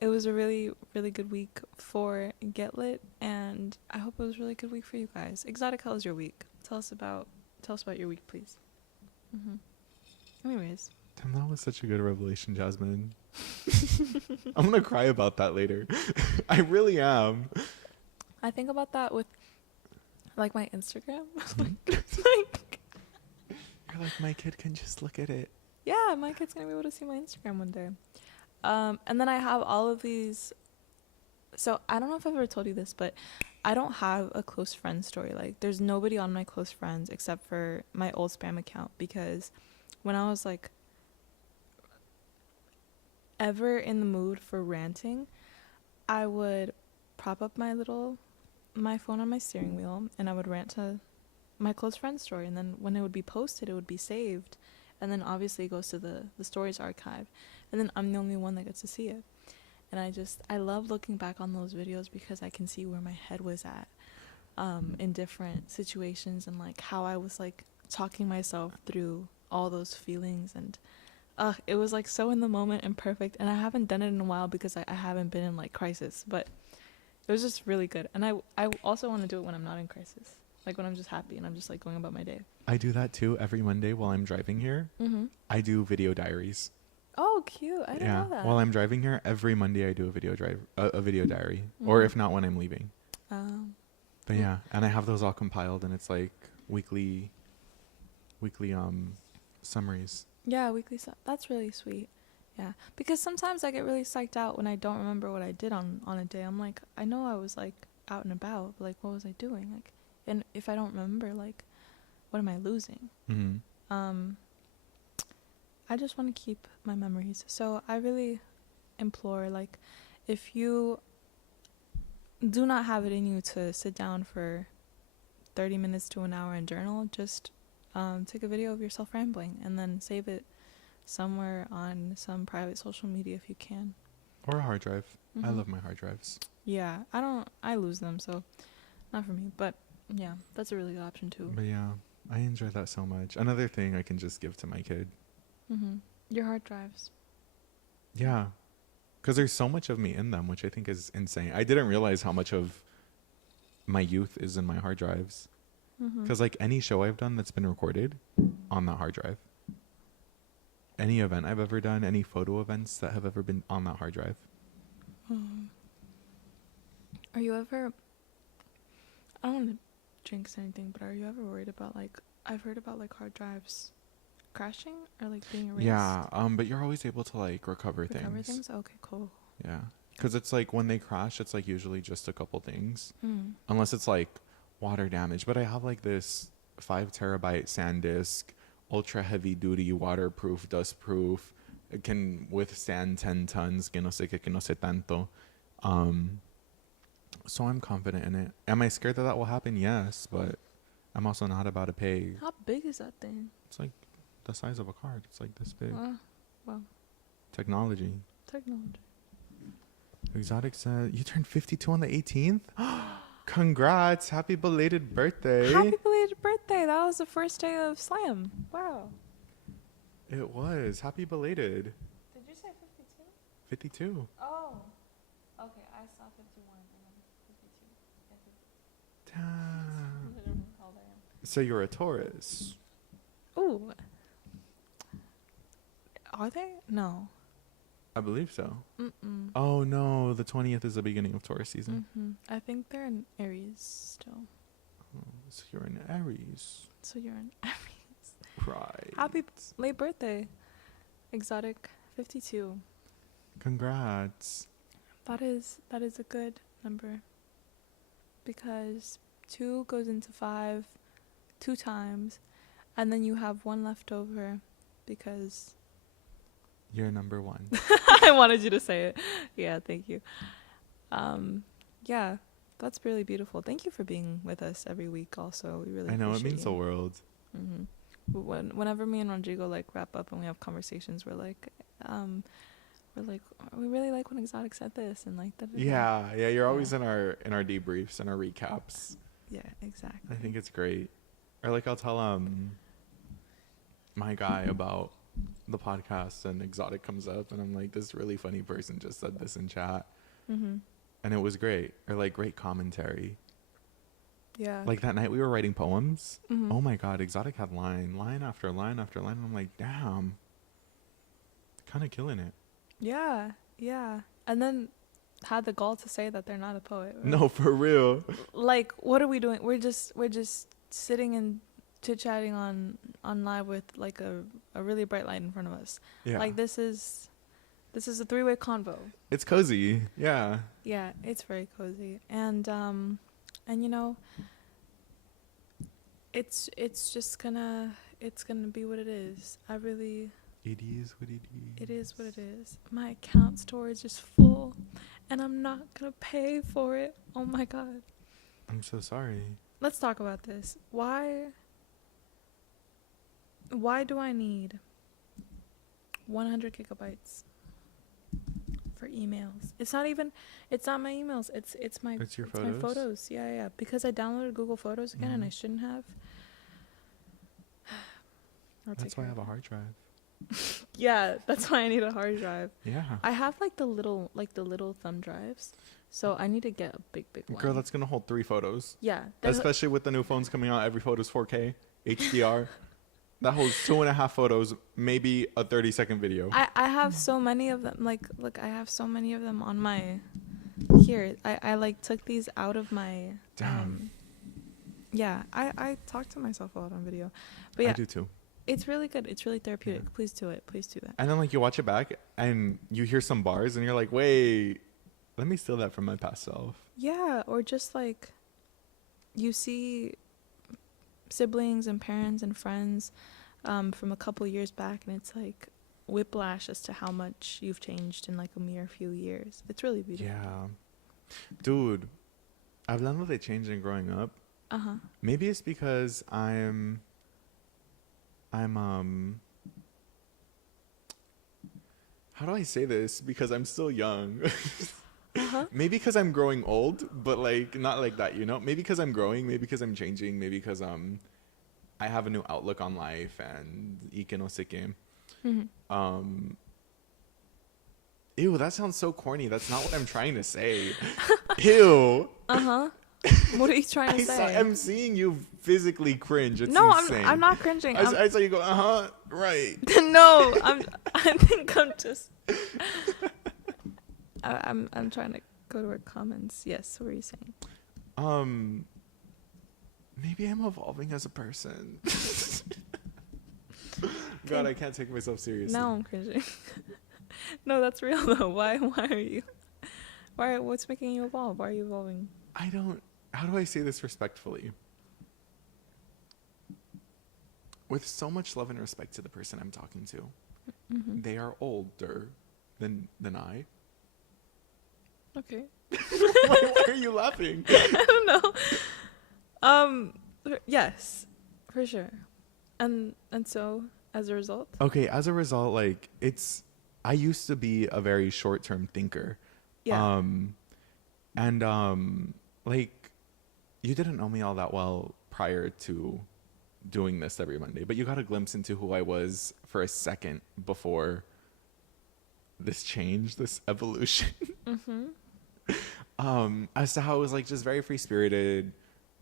it was a really, really good week for Get Lit, and I hope it was a really good week for you guys. Exotic, how was your week? Tell us about your week, please. Mhm. Anyways. Damn, that was such a good revelation, Jasmine. I'm gonna cry about that later. I really am. I think about that with like my Instagram. Mhm. Like You're like, my kid can just look at it. yeah, my kid's gonna be able to see my Instagram one day. And then I have all of these. So I don't know if I've ever told you this, but I don't have a close friend story. Like, there's nobody on my close friends except for my old spam account, because when I was like ever in the mood for ranting, I would prop up my phone on my steering wheel and I would rant to my close friend story, and then when it would be posted, it would be saved, and then obviously it goes to the stories archive, and then I'm the only one that gets to see it. And I love looking back on those videos because I can see where my head was at in different situations, and like how I was like talking myself through all those feelings, and it was like so in the moment and perfect. And I haven't done it in a while because I haven't been in like crisis, but it was just really good. And I also want to do it when I'm not in crisis, like when I'm just happy and I'm just like going about my day. I do that too every Monday while I'm driving here. Mm-hmm. I do video diaries. Oh, cute. I didn't know that. While I'm driving here, every Monday I do a video diary, Mm-hmm. or if not, when I'm leaving. But Mm. yeah, and I have those all compiled, and it's like weekly summaries. Yeah, weekly stuff. That's really sweet. Yeah, because sometimes I get really psyched out when I don't remember what I did on a day. I'm like, I know I was like out and about, but like what was I doing? Like, and if I don't remember, like, what am I losing? Mm-hmm. I just want to keep my memories. So I really implore, like, if you do not have it in you to sit down for 30 minutes to an hour and journal, just take a video of yourself rambling and then save it somewhere on some private social media if you can. Or a hard drive. I Mhm. love my hard drives. Yeah, I lose them, so not for me. But yeah, that's a really good option too. But yeah, I enjoy that so much. Another thing I can just give to my kid. Mm-hmm. Your hard drives. Yeah. Because there's so much of me in them, which I think is insane. I didn't realize how much of my youth is in my hard drives. Mm-hmm. Because like any show I've done that's been recorded on that hard drive. Any event I've ever done, any photo events that have ever been on that hard drive. Are you ever, I don't want to jinx anything, but are you ever worried about, like, I've heard about like hard drives crashing or like being erased? Yeah, but you're always able to like recover things. Okay, cool. Yeah. Because it's like when they crash, it's like usually just a couple things. Mm. Unless it's like water damage. But I have like this 5 terabyte SanDisk, ultra heavy duty, waterproof, dust proof. It can withstand 10 tons. Que no sé qué, que no sé tanto. So I'm confident in it. Am I scared that that will happen? Yes, but I'm also not about to pay. How big is that thing? It's like the size of a card. It's like this big. Wow. Technology. Technology. Exotic said, you turned 52 on the 18th? Congrats. Happy belated birthday. Happy belated birthday. That was the first day of Slam. Wow. It was. Happy belated. Did you say 52? 52. Oh. Okay, I saw 51 and then 52. Damn. I don't know how old I am. So you're a Taurus. Ooh. Are they? No. I believe so. Mm-mm. Oh no, the 20th is the beginning of Taurus season. Mm-hmm. I think they're in Aries still. Oh, so you're in Aries. So you're in Aries. Right. Happy late birthday, Exotic 52. Congrats. That is a good number. Because 2 goes into 5 2 times, and then you have 1 left over because You're number 1. I wanted you to say it. Yeah, thank you. Yeah, that's really beautiful. Thank you for being with us every week. Also, we really I know, it appreciate means the you. world. Mm-hmm. Whenever me and Rodrigo like wrap up and we have conversations, we're like, we really like when Exotic said this and like that. Yeah, you're Yeah. always in our debriefs and our recaps. Yeah, exactly. I think it's great. Or like I'll tell my guy about the podcast and Exotic comes up and I'm like, this really funny person just said this in chat. Mm-hmm. And it was great. Or like great commentary. Yeah. Like that night we were writing poems. Mm-hmm. Oh my God, Exotic had line after line after line. And I'm like, damn, kind of killing it. Yeah, yeah. And then had the gall to say that they're not a poet. Right? No, for real. Like, what are we doing? We're just sitting and chit chatting on live with like a really bright light in front of us. Yeah. Like this is a 3-way convo. It's cozy. Yeah. Yeah, it's very cozy. And you know, it's just gonna be what it is. It is what it is. It is what it is. My account storage is full and I'm not gonna pay for it. Oh my God. I'm so sorry. Let's talk about this. Why do I need 100 gigabytes for emails? It's not my emails. It's my It's your my photos? photos. Yeah. Because I downloaded Google Photos again and I shouldn't have. That's why I have a hard drive. Yeah, that's why I need a hard drive. Yeah. I have like the little thumb drives. So I need to get a big one. Girl, that's going to hold 3 photos. Yeah. Especially with the new phones coming out. Every photo's 4K, HDR. That holds 2.5 photos, maybe a 30-second video. I have so many of them. Like, look, I have so many of them on my... Here, I like took these out of my... Damn. Yeah, I talk to myself a lot on video. But yeah, I do too. it's really good. It's really therapeutic. Yeah. Please do it. Please do that. And then like you watch it back and you hear some bars and you're like, wait, let me steal that from my past self. Yeah, or just like you see siblings and parents and friends from a couple years back and it's like whiplash as to how much you've changed in like a mere few years. It's really beautiful. Yeah. Dude, hablando de changing growing up, maybe it's because I'm how do I say this? Because I'm still young. Maybe because I'm growing old, but like not like that, you know? Maybe because I'm growing, maybe because I'm changing, maybe because I have a new outlook on life and y que no sé qué. Ew, that sounds so corny. That's not what I'm trying to say. Ew. What are you trying to say? I'm seeing you physically cringe. It's no, insane. I'm not cringing. I saw you go, right. No, I think I'm just. I'm trying to go to our comments. Yes, what were you saying? Maybe I'm evolving as a person. God, I can't take myself seriously. Now I'm cringing. No, that's real though. Why are you? What's making you evolve? Why are you evolving? How do I say this respectfully? With so much love and respect to the person I'm talking to, they are older than I. Okay. Why are you laughing? I don't know. Yes, for sure. And so as a result? Okay, as a result, like I used to be a very short-term thinker. Yeah. Like you didn't know me all that well prior to doing this every Monday, but you got a glimpse into who I was for a second before this change, this evolution. As to how it was like just very free-spirited,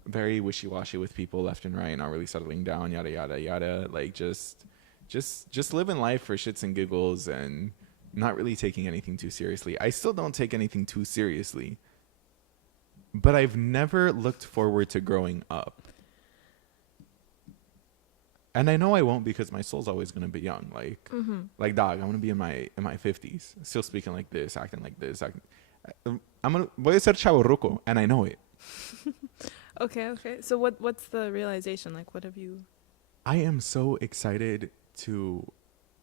very wishy-washy with people left and right, not really settling down, yada yada yada, like just living life for shits and giggles and not really taking anything too seriously. I still don't take anything too seriously. But I've never looked forward to growing up. And I know I won't, because my soul's always going to be young. Like dog, I'm going to be in my 50s, still speaking like this, acting like this. Voy a ser chavorruco, and I know it. Okay. So what's the realization? Like, what have you? I am so excited to...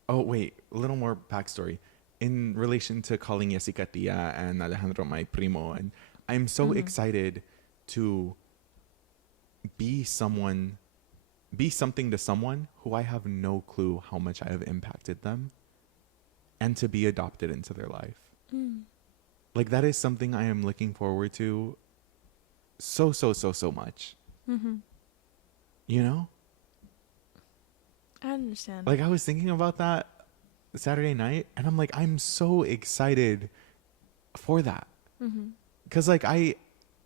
Oh, wait, a little more backstory. In relation to calling Jessica tia and Alejandro my primo, and I'm so excited to be something to someone who I have no clue how much I have impacted them, and to be adopted into their life. Like, that is something I am looking forward to so much. You know? I understand. Like, I was thinking about that Saturday night, and I'm like, I'm so excited for that. Because, like,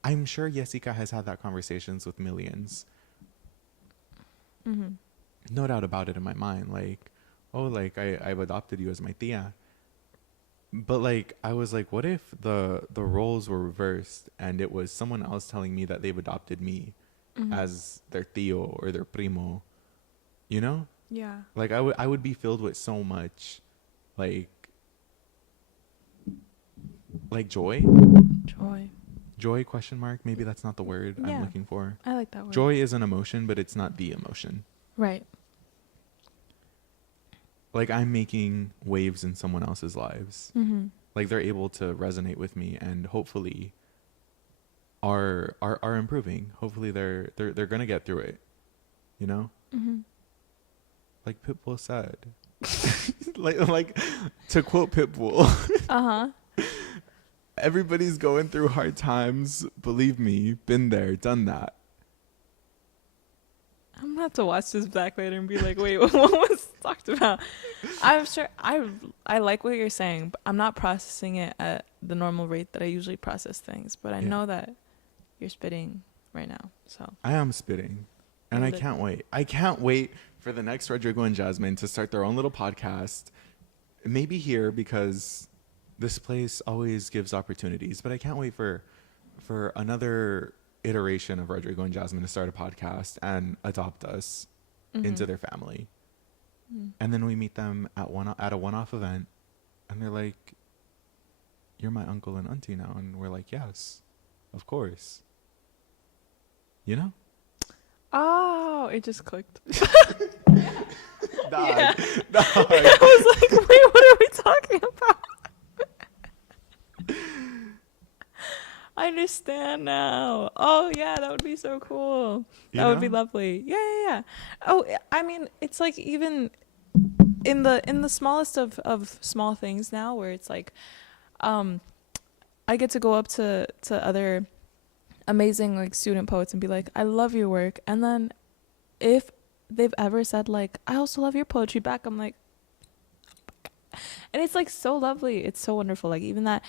I'm sure Jessica has had that conversations with millions. No doubt about it in my mind. Like, oh, like, I've adopted you as my tia. But, like, I was like, what if the roles were reversed, and it was someone else telling me that they've adopted me as their tío or their primo, you know? Yeah. Like, I would be filled with so much, like joy. Joy, question mark. Maybe that's not the word I'm looking for. I like that word. Joy is an emotion, but it's not the emotion. Right. Like, I'm making waves in someone else's lives. Like, they're able to resonate with me, and hopefully are improving. Hopefully they're gonna get through it. You know? Like Pitbull said. like to quote Pitbull. Everybody's going through hard times. Believe me, been there, done that. I'm gonna have to watch this back later and be like, wait, what was talked about? I'm sure I like what you're saying, but I'm not processing it at the normal rate that I usually process things. But I know that you're spitting right now. So I am spitting. And I can't wait. I can't wait for the next Rodrigo and Jasmine to start their own little podcast. Maybe here, because this place always gives opportunities. But I can't wait for another iteration of Rodrigo and Jasmine to start a podcast and adopt us into their family. And then we meet them at a one-off event, and they're like, "You're my uncle and auntie now," and we're like, "Yes, of course." You know? Oh, it just clicked. Dog. I was like, wait, what are we talking about? I understand now. Oh yeah, that would be so cool. That would be lovely. Yeah. Oh, I mean, it's like even in the smallest of small things now, where it's like, I get to go up to other amazing like student poets and be like, I love your work, and then if they've ever said like, I also love your poetry back, I'm like, and it's like so lovely. It's so wonderful. Like even that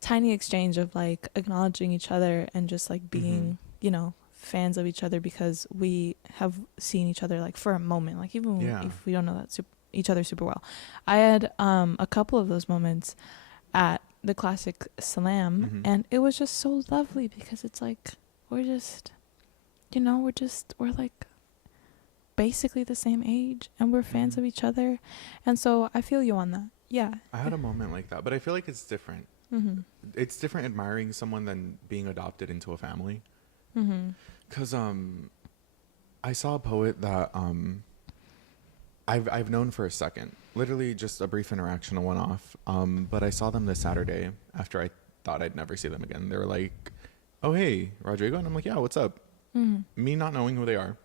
tiny exchange of like acknowledging each other and just like being, you know, fans of each other because we have seen each other like for a moment, like even if we don't know that each other super well. I had a couple of those moments at the classic slam, and it was just so lovely because it's like we're just, you know, we're like basically the same age and we're fans of each other, and so I feel you on that. Yeah, I had a moment like that, but I feel like it's different. It's different admiring someone than being adopted into a family. Because I saw a poet that I've known for a second, literally just a brief interaction, a one-off. But I saw them this Saturday after I thought I'd never see them again. They were like, "Oh hey, Rodrigo," and I'm like, "Yeah, what's up?" Me not knowing who they are,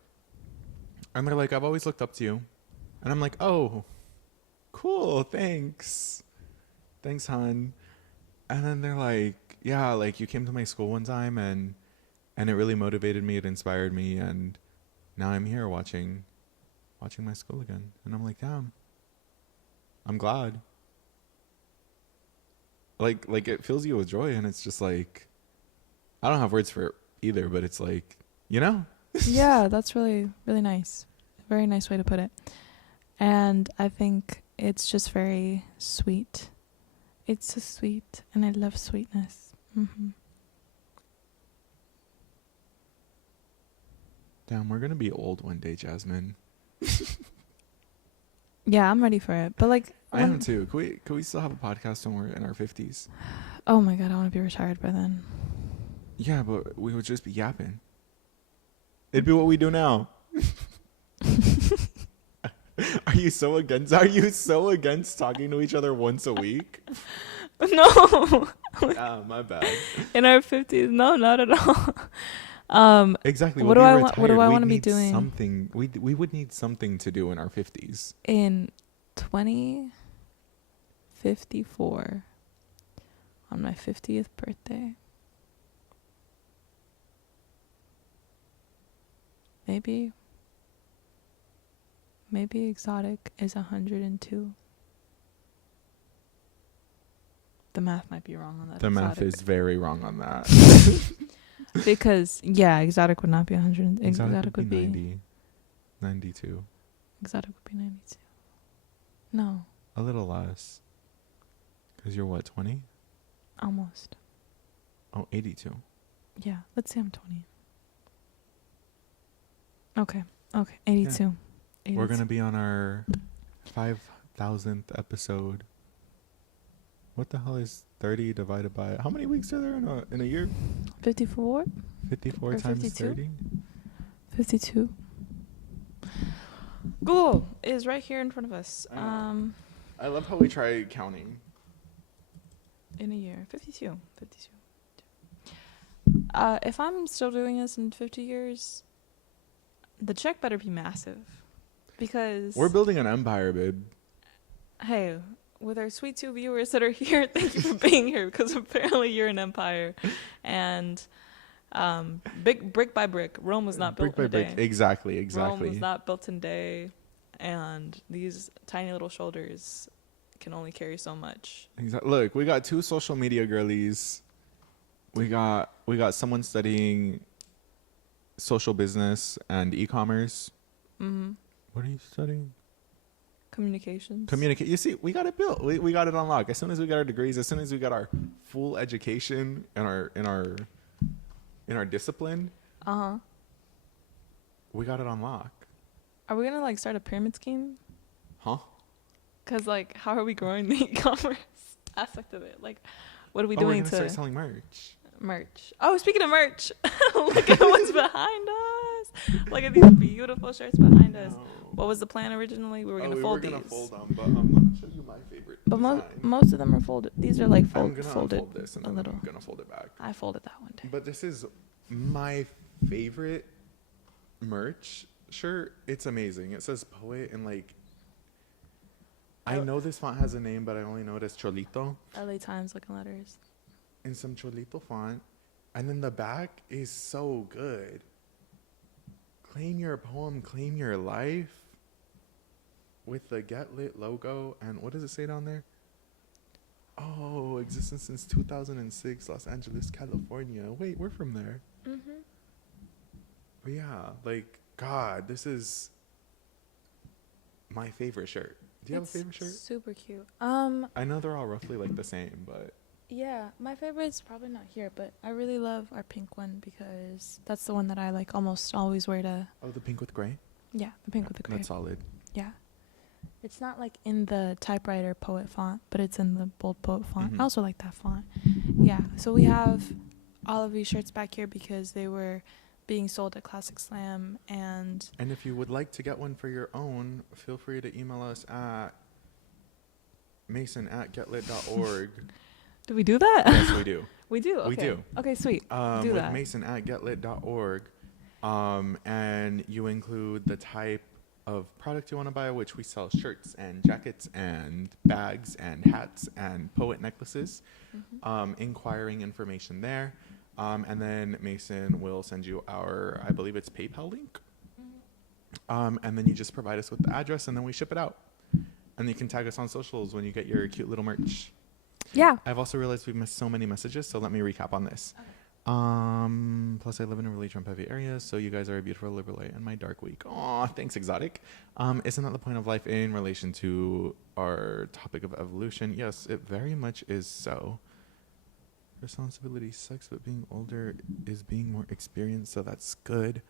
and they're like, "I've always looked up to you," and I'm like, "Oh, cool, thanks, hon." And then they're like, "Yeah, like you came to my school one time, and it really motivated me. It inspired me, and now I'm here watching my school again." And I'm like, "Damn, I'm glad." Like it fills you with joy, and it's just like, I don't have words for it either, but it's like, you know? Yeah, that's really, really nice. Very nice way to put it. And I think It's just very sweet. It's so sweet, and I love sweetness. Damn, we're gonna be old one day, Jasmine. Yeah, I'm ready for it. But like, I am too. Can we still have a podcast when we're in our 50s? oh my god, I want to be retired by then. Yeah, but we would just be yapping. It'd be what we do now. Are you so against talking to each other once a week? No. Ah, my bad. In our 50s, no, not at all. Exactly. What do I want? What do I want to be doing? Something. We would need something to do in our 50s. In 2054, on my 50th birthday. Maybe exotic is 102. The math might be wrong on that. The math is very wrong on that. Because, yeah, exotic would not be 100. Exotic would be 90, 92. Exotic would be 92. No. A little less. Because you're what, 20? Almost. Oh, 82. Yeah, let's say I'm 20. Okay, 82. Yeah. 82. We're going to be on our 5,000th episode. What the hell is 30 divided by... How many weeks are there in a year? 54? 54 or times 52? 30? 52. Google is right here in front of us. I love how we try counting. In a year. 52. If I'm still doing this in 50 years, the check better be massive. Because... We're building an empire, babe. Hey... With our sweet 2 viewers that are here, thank you for being here, because apparently you're an empire. And brick by brick, Rome was not built in a day. Exactly. Rome was not built in a day. And these tiny little shoulders can only carry so much. Look, we got 2 social media girlies. We got someone studying social business and e-commerce. Mm-hmm. What are you studying? Communications. You see, we got it built. We got it unlocked. As soon as we got our degrees, as soon as we got our full education and our discipline, we got it unlocked. Are we gonna like start a pyramid scheme? Huh? Cause like, how are we growing the e-commerce aspect of it? Like, what are we doing we're gonna start selling merch? Merch. Oh, speaking of merch, look at what's behind us. Look at these beautiful shirts behind us. What was the plan originally? We were gonna fold these. We were gonna fold them, but I'm gonna show you my favorite. But most of them are folded. These are like folded. I'm gonna unfold this and a then little. I'm gonna fold it back. I folded that one day. But this is my favorite merch shirt. It's amazing. It says poet and like. I know this font has a name, but I only know it as Cholito. LA Times looking letters. In some Cholito font. And then the back is so good. Claim your poem, claim your life. With the Get Lit logo. And what does it say down there? Oh, existence since 2006, Los Angeles, California. Wait, we're from there. Mm-hmm. But yeah, like, God, this is my favorite shirt. Do you have a favorite shirt? Super cute. I know they're all roughly like the same, but yeah, my favorite is probably not here, but I really love our pink one because that's the one that I like almost always wear to. Oh, the pink with gray? Yeah, the pink with the gray. That's solid. Yeah. It's not like in the typewriter poet font, but it's in the bold poet font. Mm-hmm. I also like that font. Yeah, so we have all of these shirts back here because they were being sold at Classic Slam. And if you would like to get one for your own, feel free to email us at mason@getlit.org. Do we do that? Yes, we do. We do? Okay. We do. Okay, sweet. Do with that. mason@getlit.org. And you include the type of product you want to buy, which we sell shirts and jackets and bags and hats and poet necklaces. Mm-hmm. Inquiring information there. And then Mason will send you our, I believe it's PayPal link. Mm-hmm. And then you just provide us with the address and then we ship it out. And you can tag us on socials when you get your cute little merch. Yeah. I've also realized we've missed so many messages, so let me recap on this. Plus I live in a really Trump heavy area, so you guys are a beautiful liberal light in my dark week. Aw, thanks, Exotic. Isn't that the point of life in relation to our topic of evolution? Yes, it very much is so. Responsibility sucks, but being older is being more experienced, so that's good.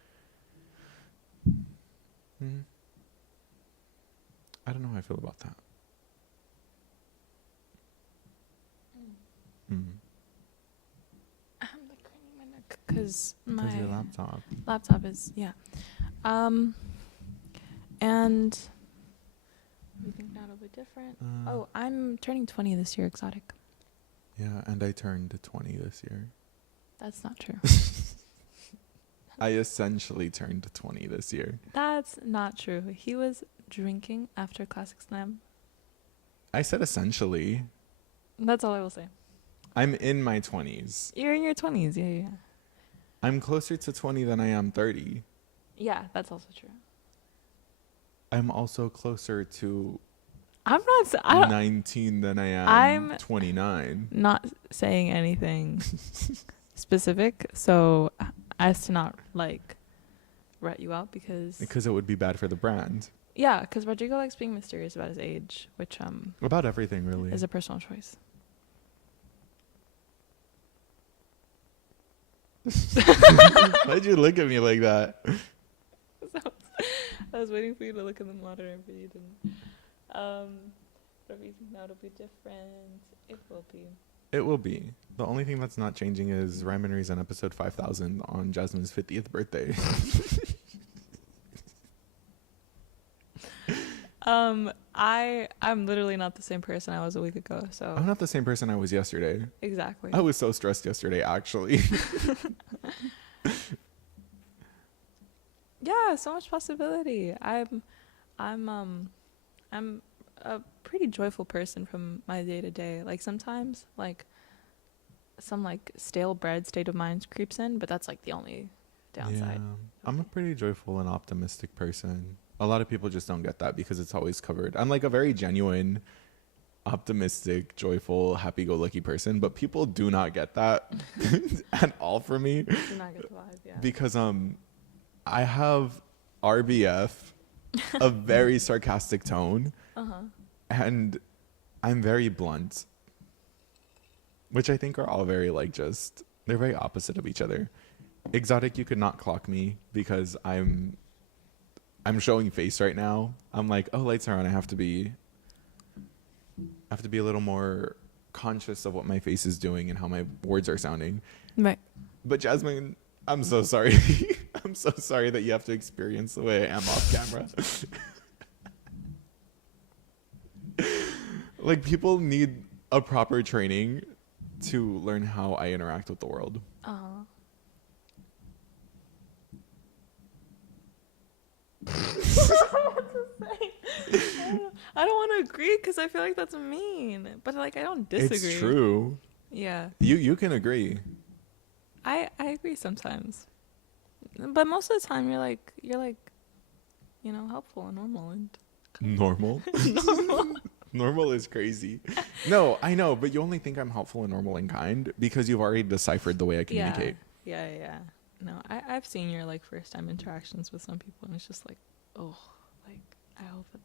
I don't know how I feel about that. I'm like craning my neck because my your laptop is and we think that'll be different. I'm turning 20 this year, Exotic. Yeah, and I turned 20 this year. That's not true. I essentially turned 20 this year. That's not true. He was drinking after Classic Slam. I said essentially. That's all I will say. I'm in my 20s. You're in your 20s, yeah. I'm closer to 20 than I am 30. Yeah, that's also true. I'm also closer to I'm not 19 than I am I'm 29. Not saying anything specific, so as to not like rat you out because it would be bad for the brand. Yeah, because Rodrigo likes being mysterious about his age, which about everything really is a personal choice. Why'd you look at me like that? I was waiting for you to look in the monitor, but you didn't. But we think now it'll be different. It will be. It will be. The only thing that's not changing is Rhyme and Reason episode 5000 on Jasmine's 50th birthday. I'm literally not the same person I was a week ago, so I'm not the same person I was yesterday. Exactly. I was so stressed yesterday, actually. Yeah, so much possibility. I'm a pretty joyful person from my day to day. Like sometimes, like some like stale bread state of mind creeps in, but that's like the only downside. Yeah, I'm a pretty joyful and optimistic person. A lot of people just don't get that because it's always covered. I'm like a very genuine, optimistic, joyful, happy-go-lucky person, but people do not get that at all from me. Do not get the vibe, yeah. Because I have RBF, a very sarcastic tone, and I'm very blunt, which I think are all very like just they're very opposite of each other. Exotic, you could not clock me because I'm showing face right now. I'm like, oh, lights are on. I have to be a little more conscious of what my face is doing and how my words are sounding. Right. But Jasmine, I'm so sorry. I'm so sorry that you have to experience the way I am off camera. Like, people need a proper training to learn how I interact with the world. I don't want to agree because I feel like that's mean, but like I don't disagree. It's true. Yeah. You can agree. I agree sometimes, but most of the time you're like helpful and normal and normal. Normal is crazy. No, I know, but you only think I'm helpful and normal and kind because you've already deciphered the way I communicate. Yeah. No, I've seen your like first time interactions with some people, and it's just like, oh, like I hope that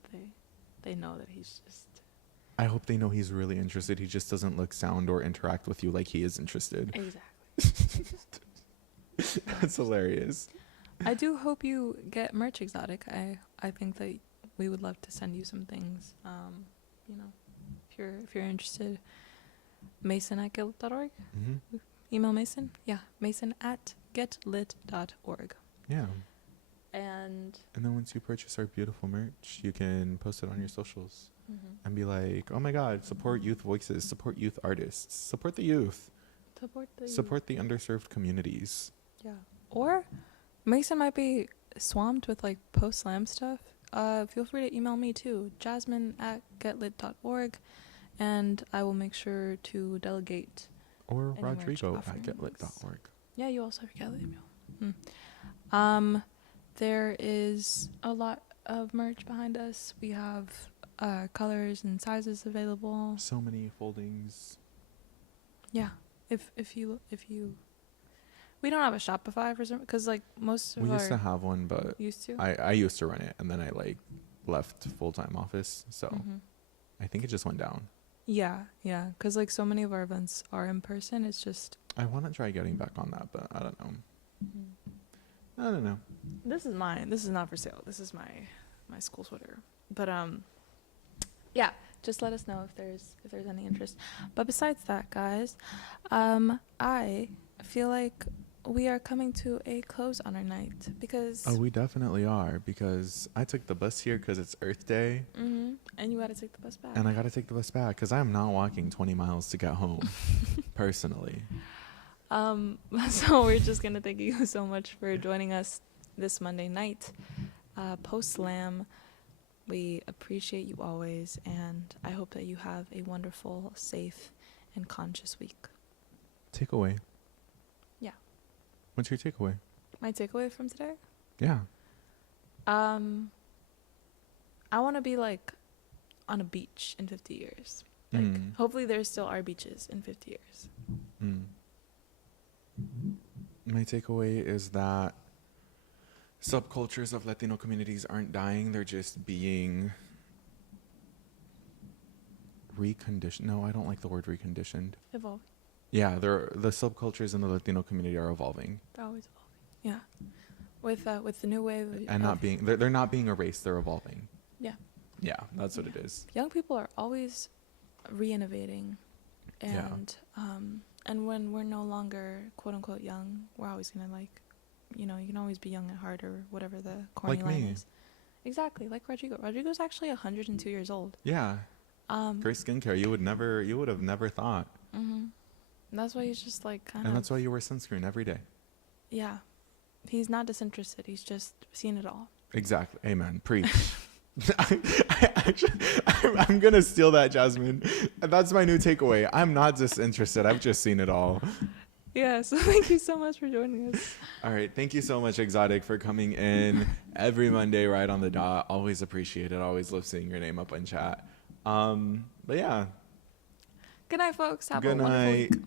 they know that he's just. I hope they know he's really interested. He just doesn't look, sound, or interact with you like he is interested. Exactly. That's hilarious. I do hope you get merch, Exotic. I think that we would love to send you some things. If you're interested, Mason@getlit.org. Mm-hmm. Email Mason. Yeah, Mason@getlit.org. Yeah. And then once you purchase our beautiful merch, you can post it on your socials and be like, oh my God, support youth voices, support youth artists, support the youth, support the underserved communities. Yeah. Or Mason might be swamped with like post-slam stuff. Feel free to email me too, jasmine@getlit.org, and I will make sure to delegate. Or rodrigo@getlit.org. Yeah, you also have your Getlit email. There is a lot of merch behind us. We have colors and sizes available. So many foldings. Yeah. If you We don't have a Shopify for some, because like most of We our used to have one, but used to. I used to run it, and then I like left full-time office, so Mhm. I think it just went down. Yeah, yeah, because like so many of our events are in person. It's just. I want to try getting back on that, but I don't know. I don't know. This is mine. This is not for sale. This is my school sweater. But yeah, just let us know if there's any interest. But besides that, guys, I feel like we are coming to a close on our night because. Oh, we definitely are, because I took the bus here because it's Earth Day, And you got to take the bus back. and I got to take the bus back because I'm not walking 20 miles to get home, personally. So we're just gonna thank you so much for joining us this Monday night, post slam. We appreciate you always, and I hope that you have a wonderful, safe, and conscious week. Takeaway. Yeah. What's your takeaway? My takeaway from today? Yeah. I want to be like on a beach in 50 years. Like, hopefully there still are beaches in 50 years. My takeaway is that subcultures of Latino communities aren't dying. They're just being reconditioned. No, I don't like the word reconditioned. Evolve. Yeah, the subcultures in the Latino community are evolving. They're always evolving. Yeah. With the new wave. And not being, they're not being erased, they're evolving. Yeah. Yeah, that's what it is. Young people are always re-innovating. And when we're no longer quote unquote young, we're always gonna like, you can always be young at heart or whatever the corny Like line me. is. Exactly, like Rodrigo. Rodrigo's actually 102 years old. Yeah. Great skincare. You would have never thought. That's why he's just like kind of. And that's why you wear sunscreen every day. Yeah, he's not disinterested. He's just seen it all. Exactly. Amen. Preach. I'm gonna steal that, Jasmine. That's my new takeaway. I'm not disinterested. I've just seen it all. Yeah, so thank you so much for joining us. All right. Thank you so much, Exotic, for coming in every Monday right on the dot. Always appreciate it. Always love seeing your name up in chat. But yeah. Good night, folks. Have Good a wonderful night. week.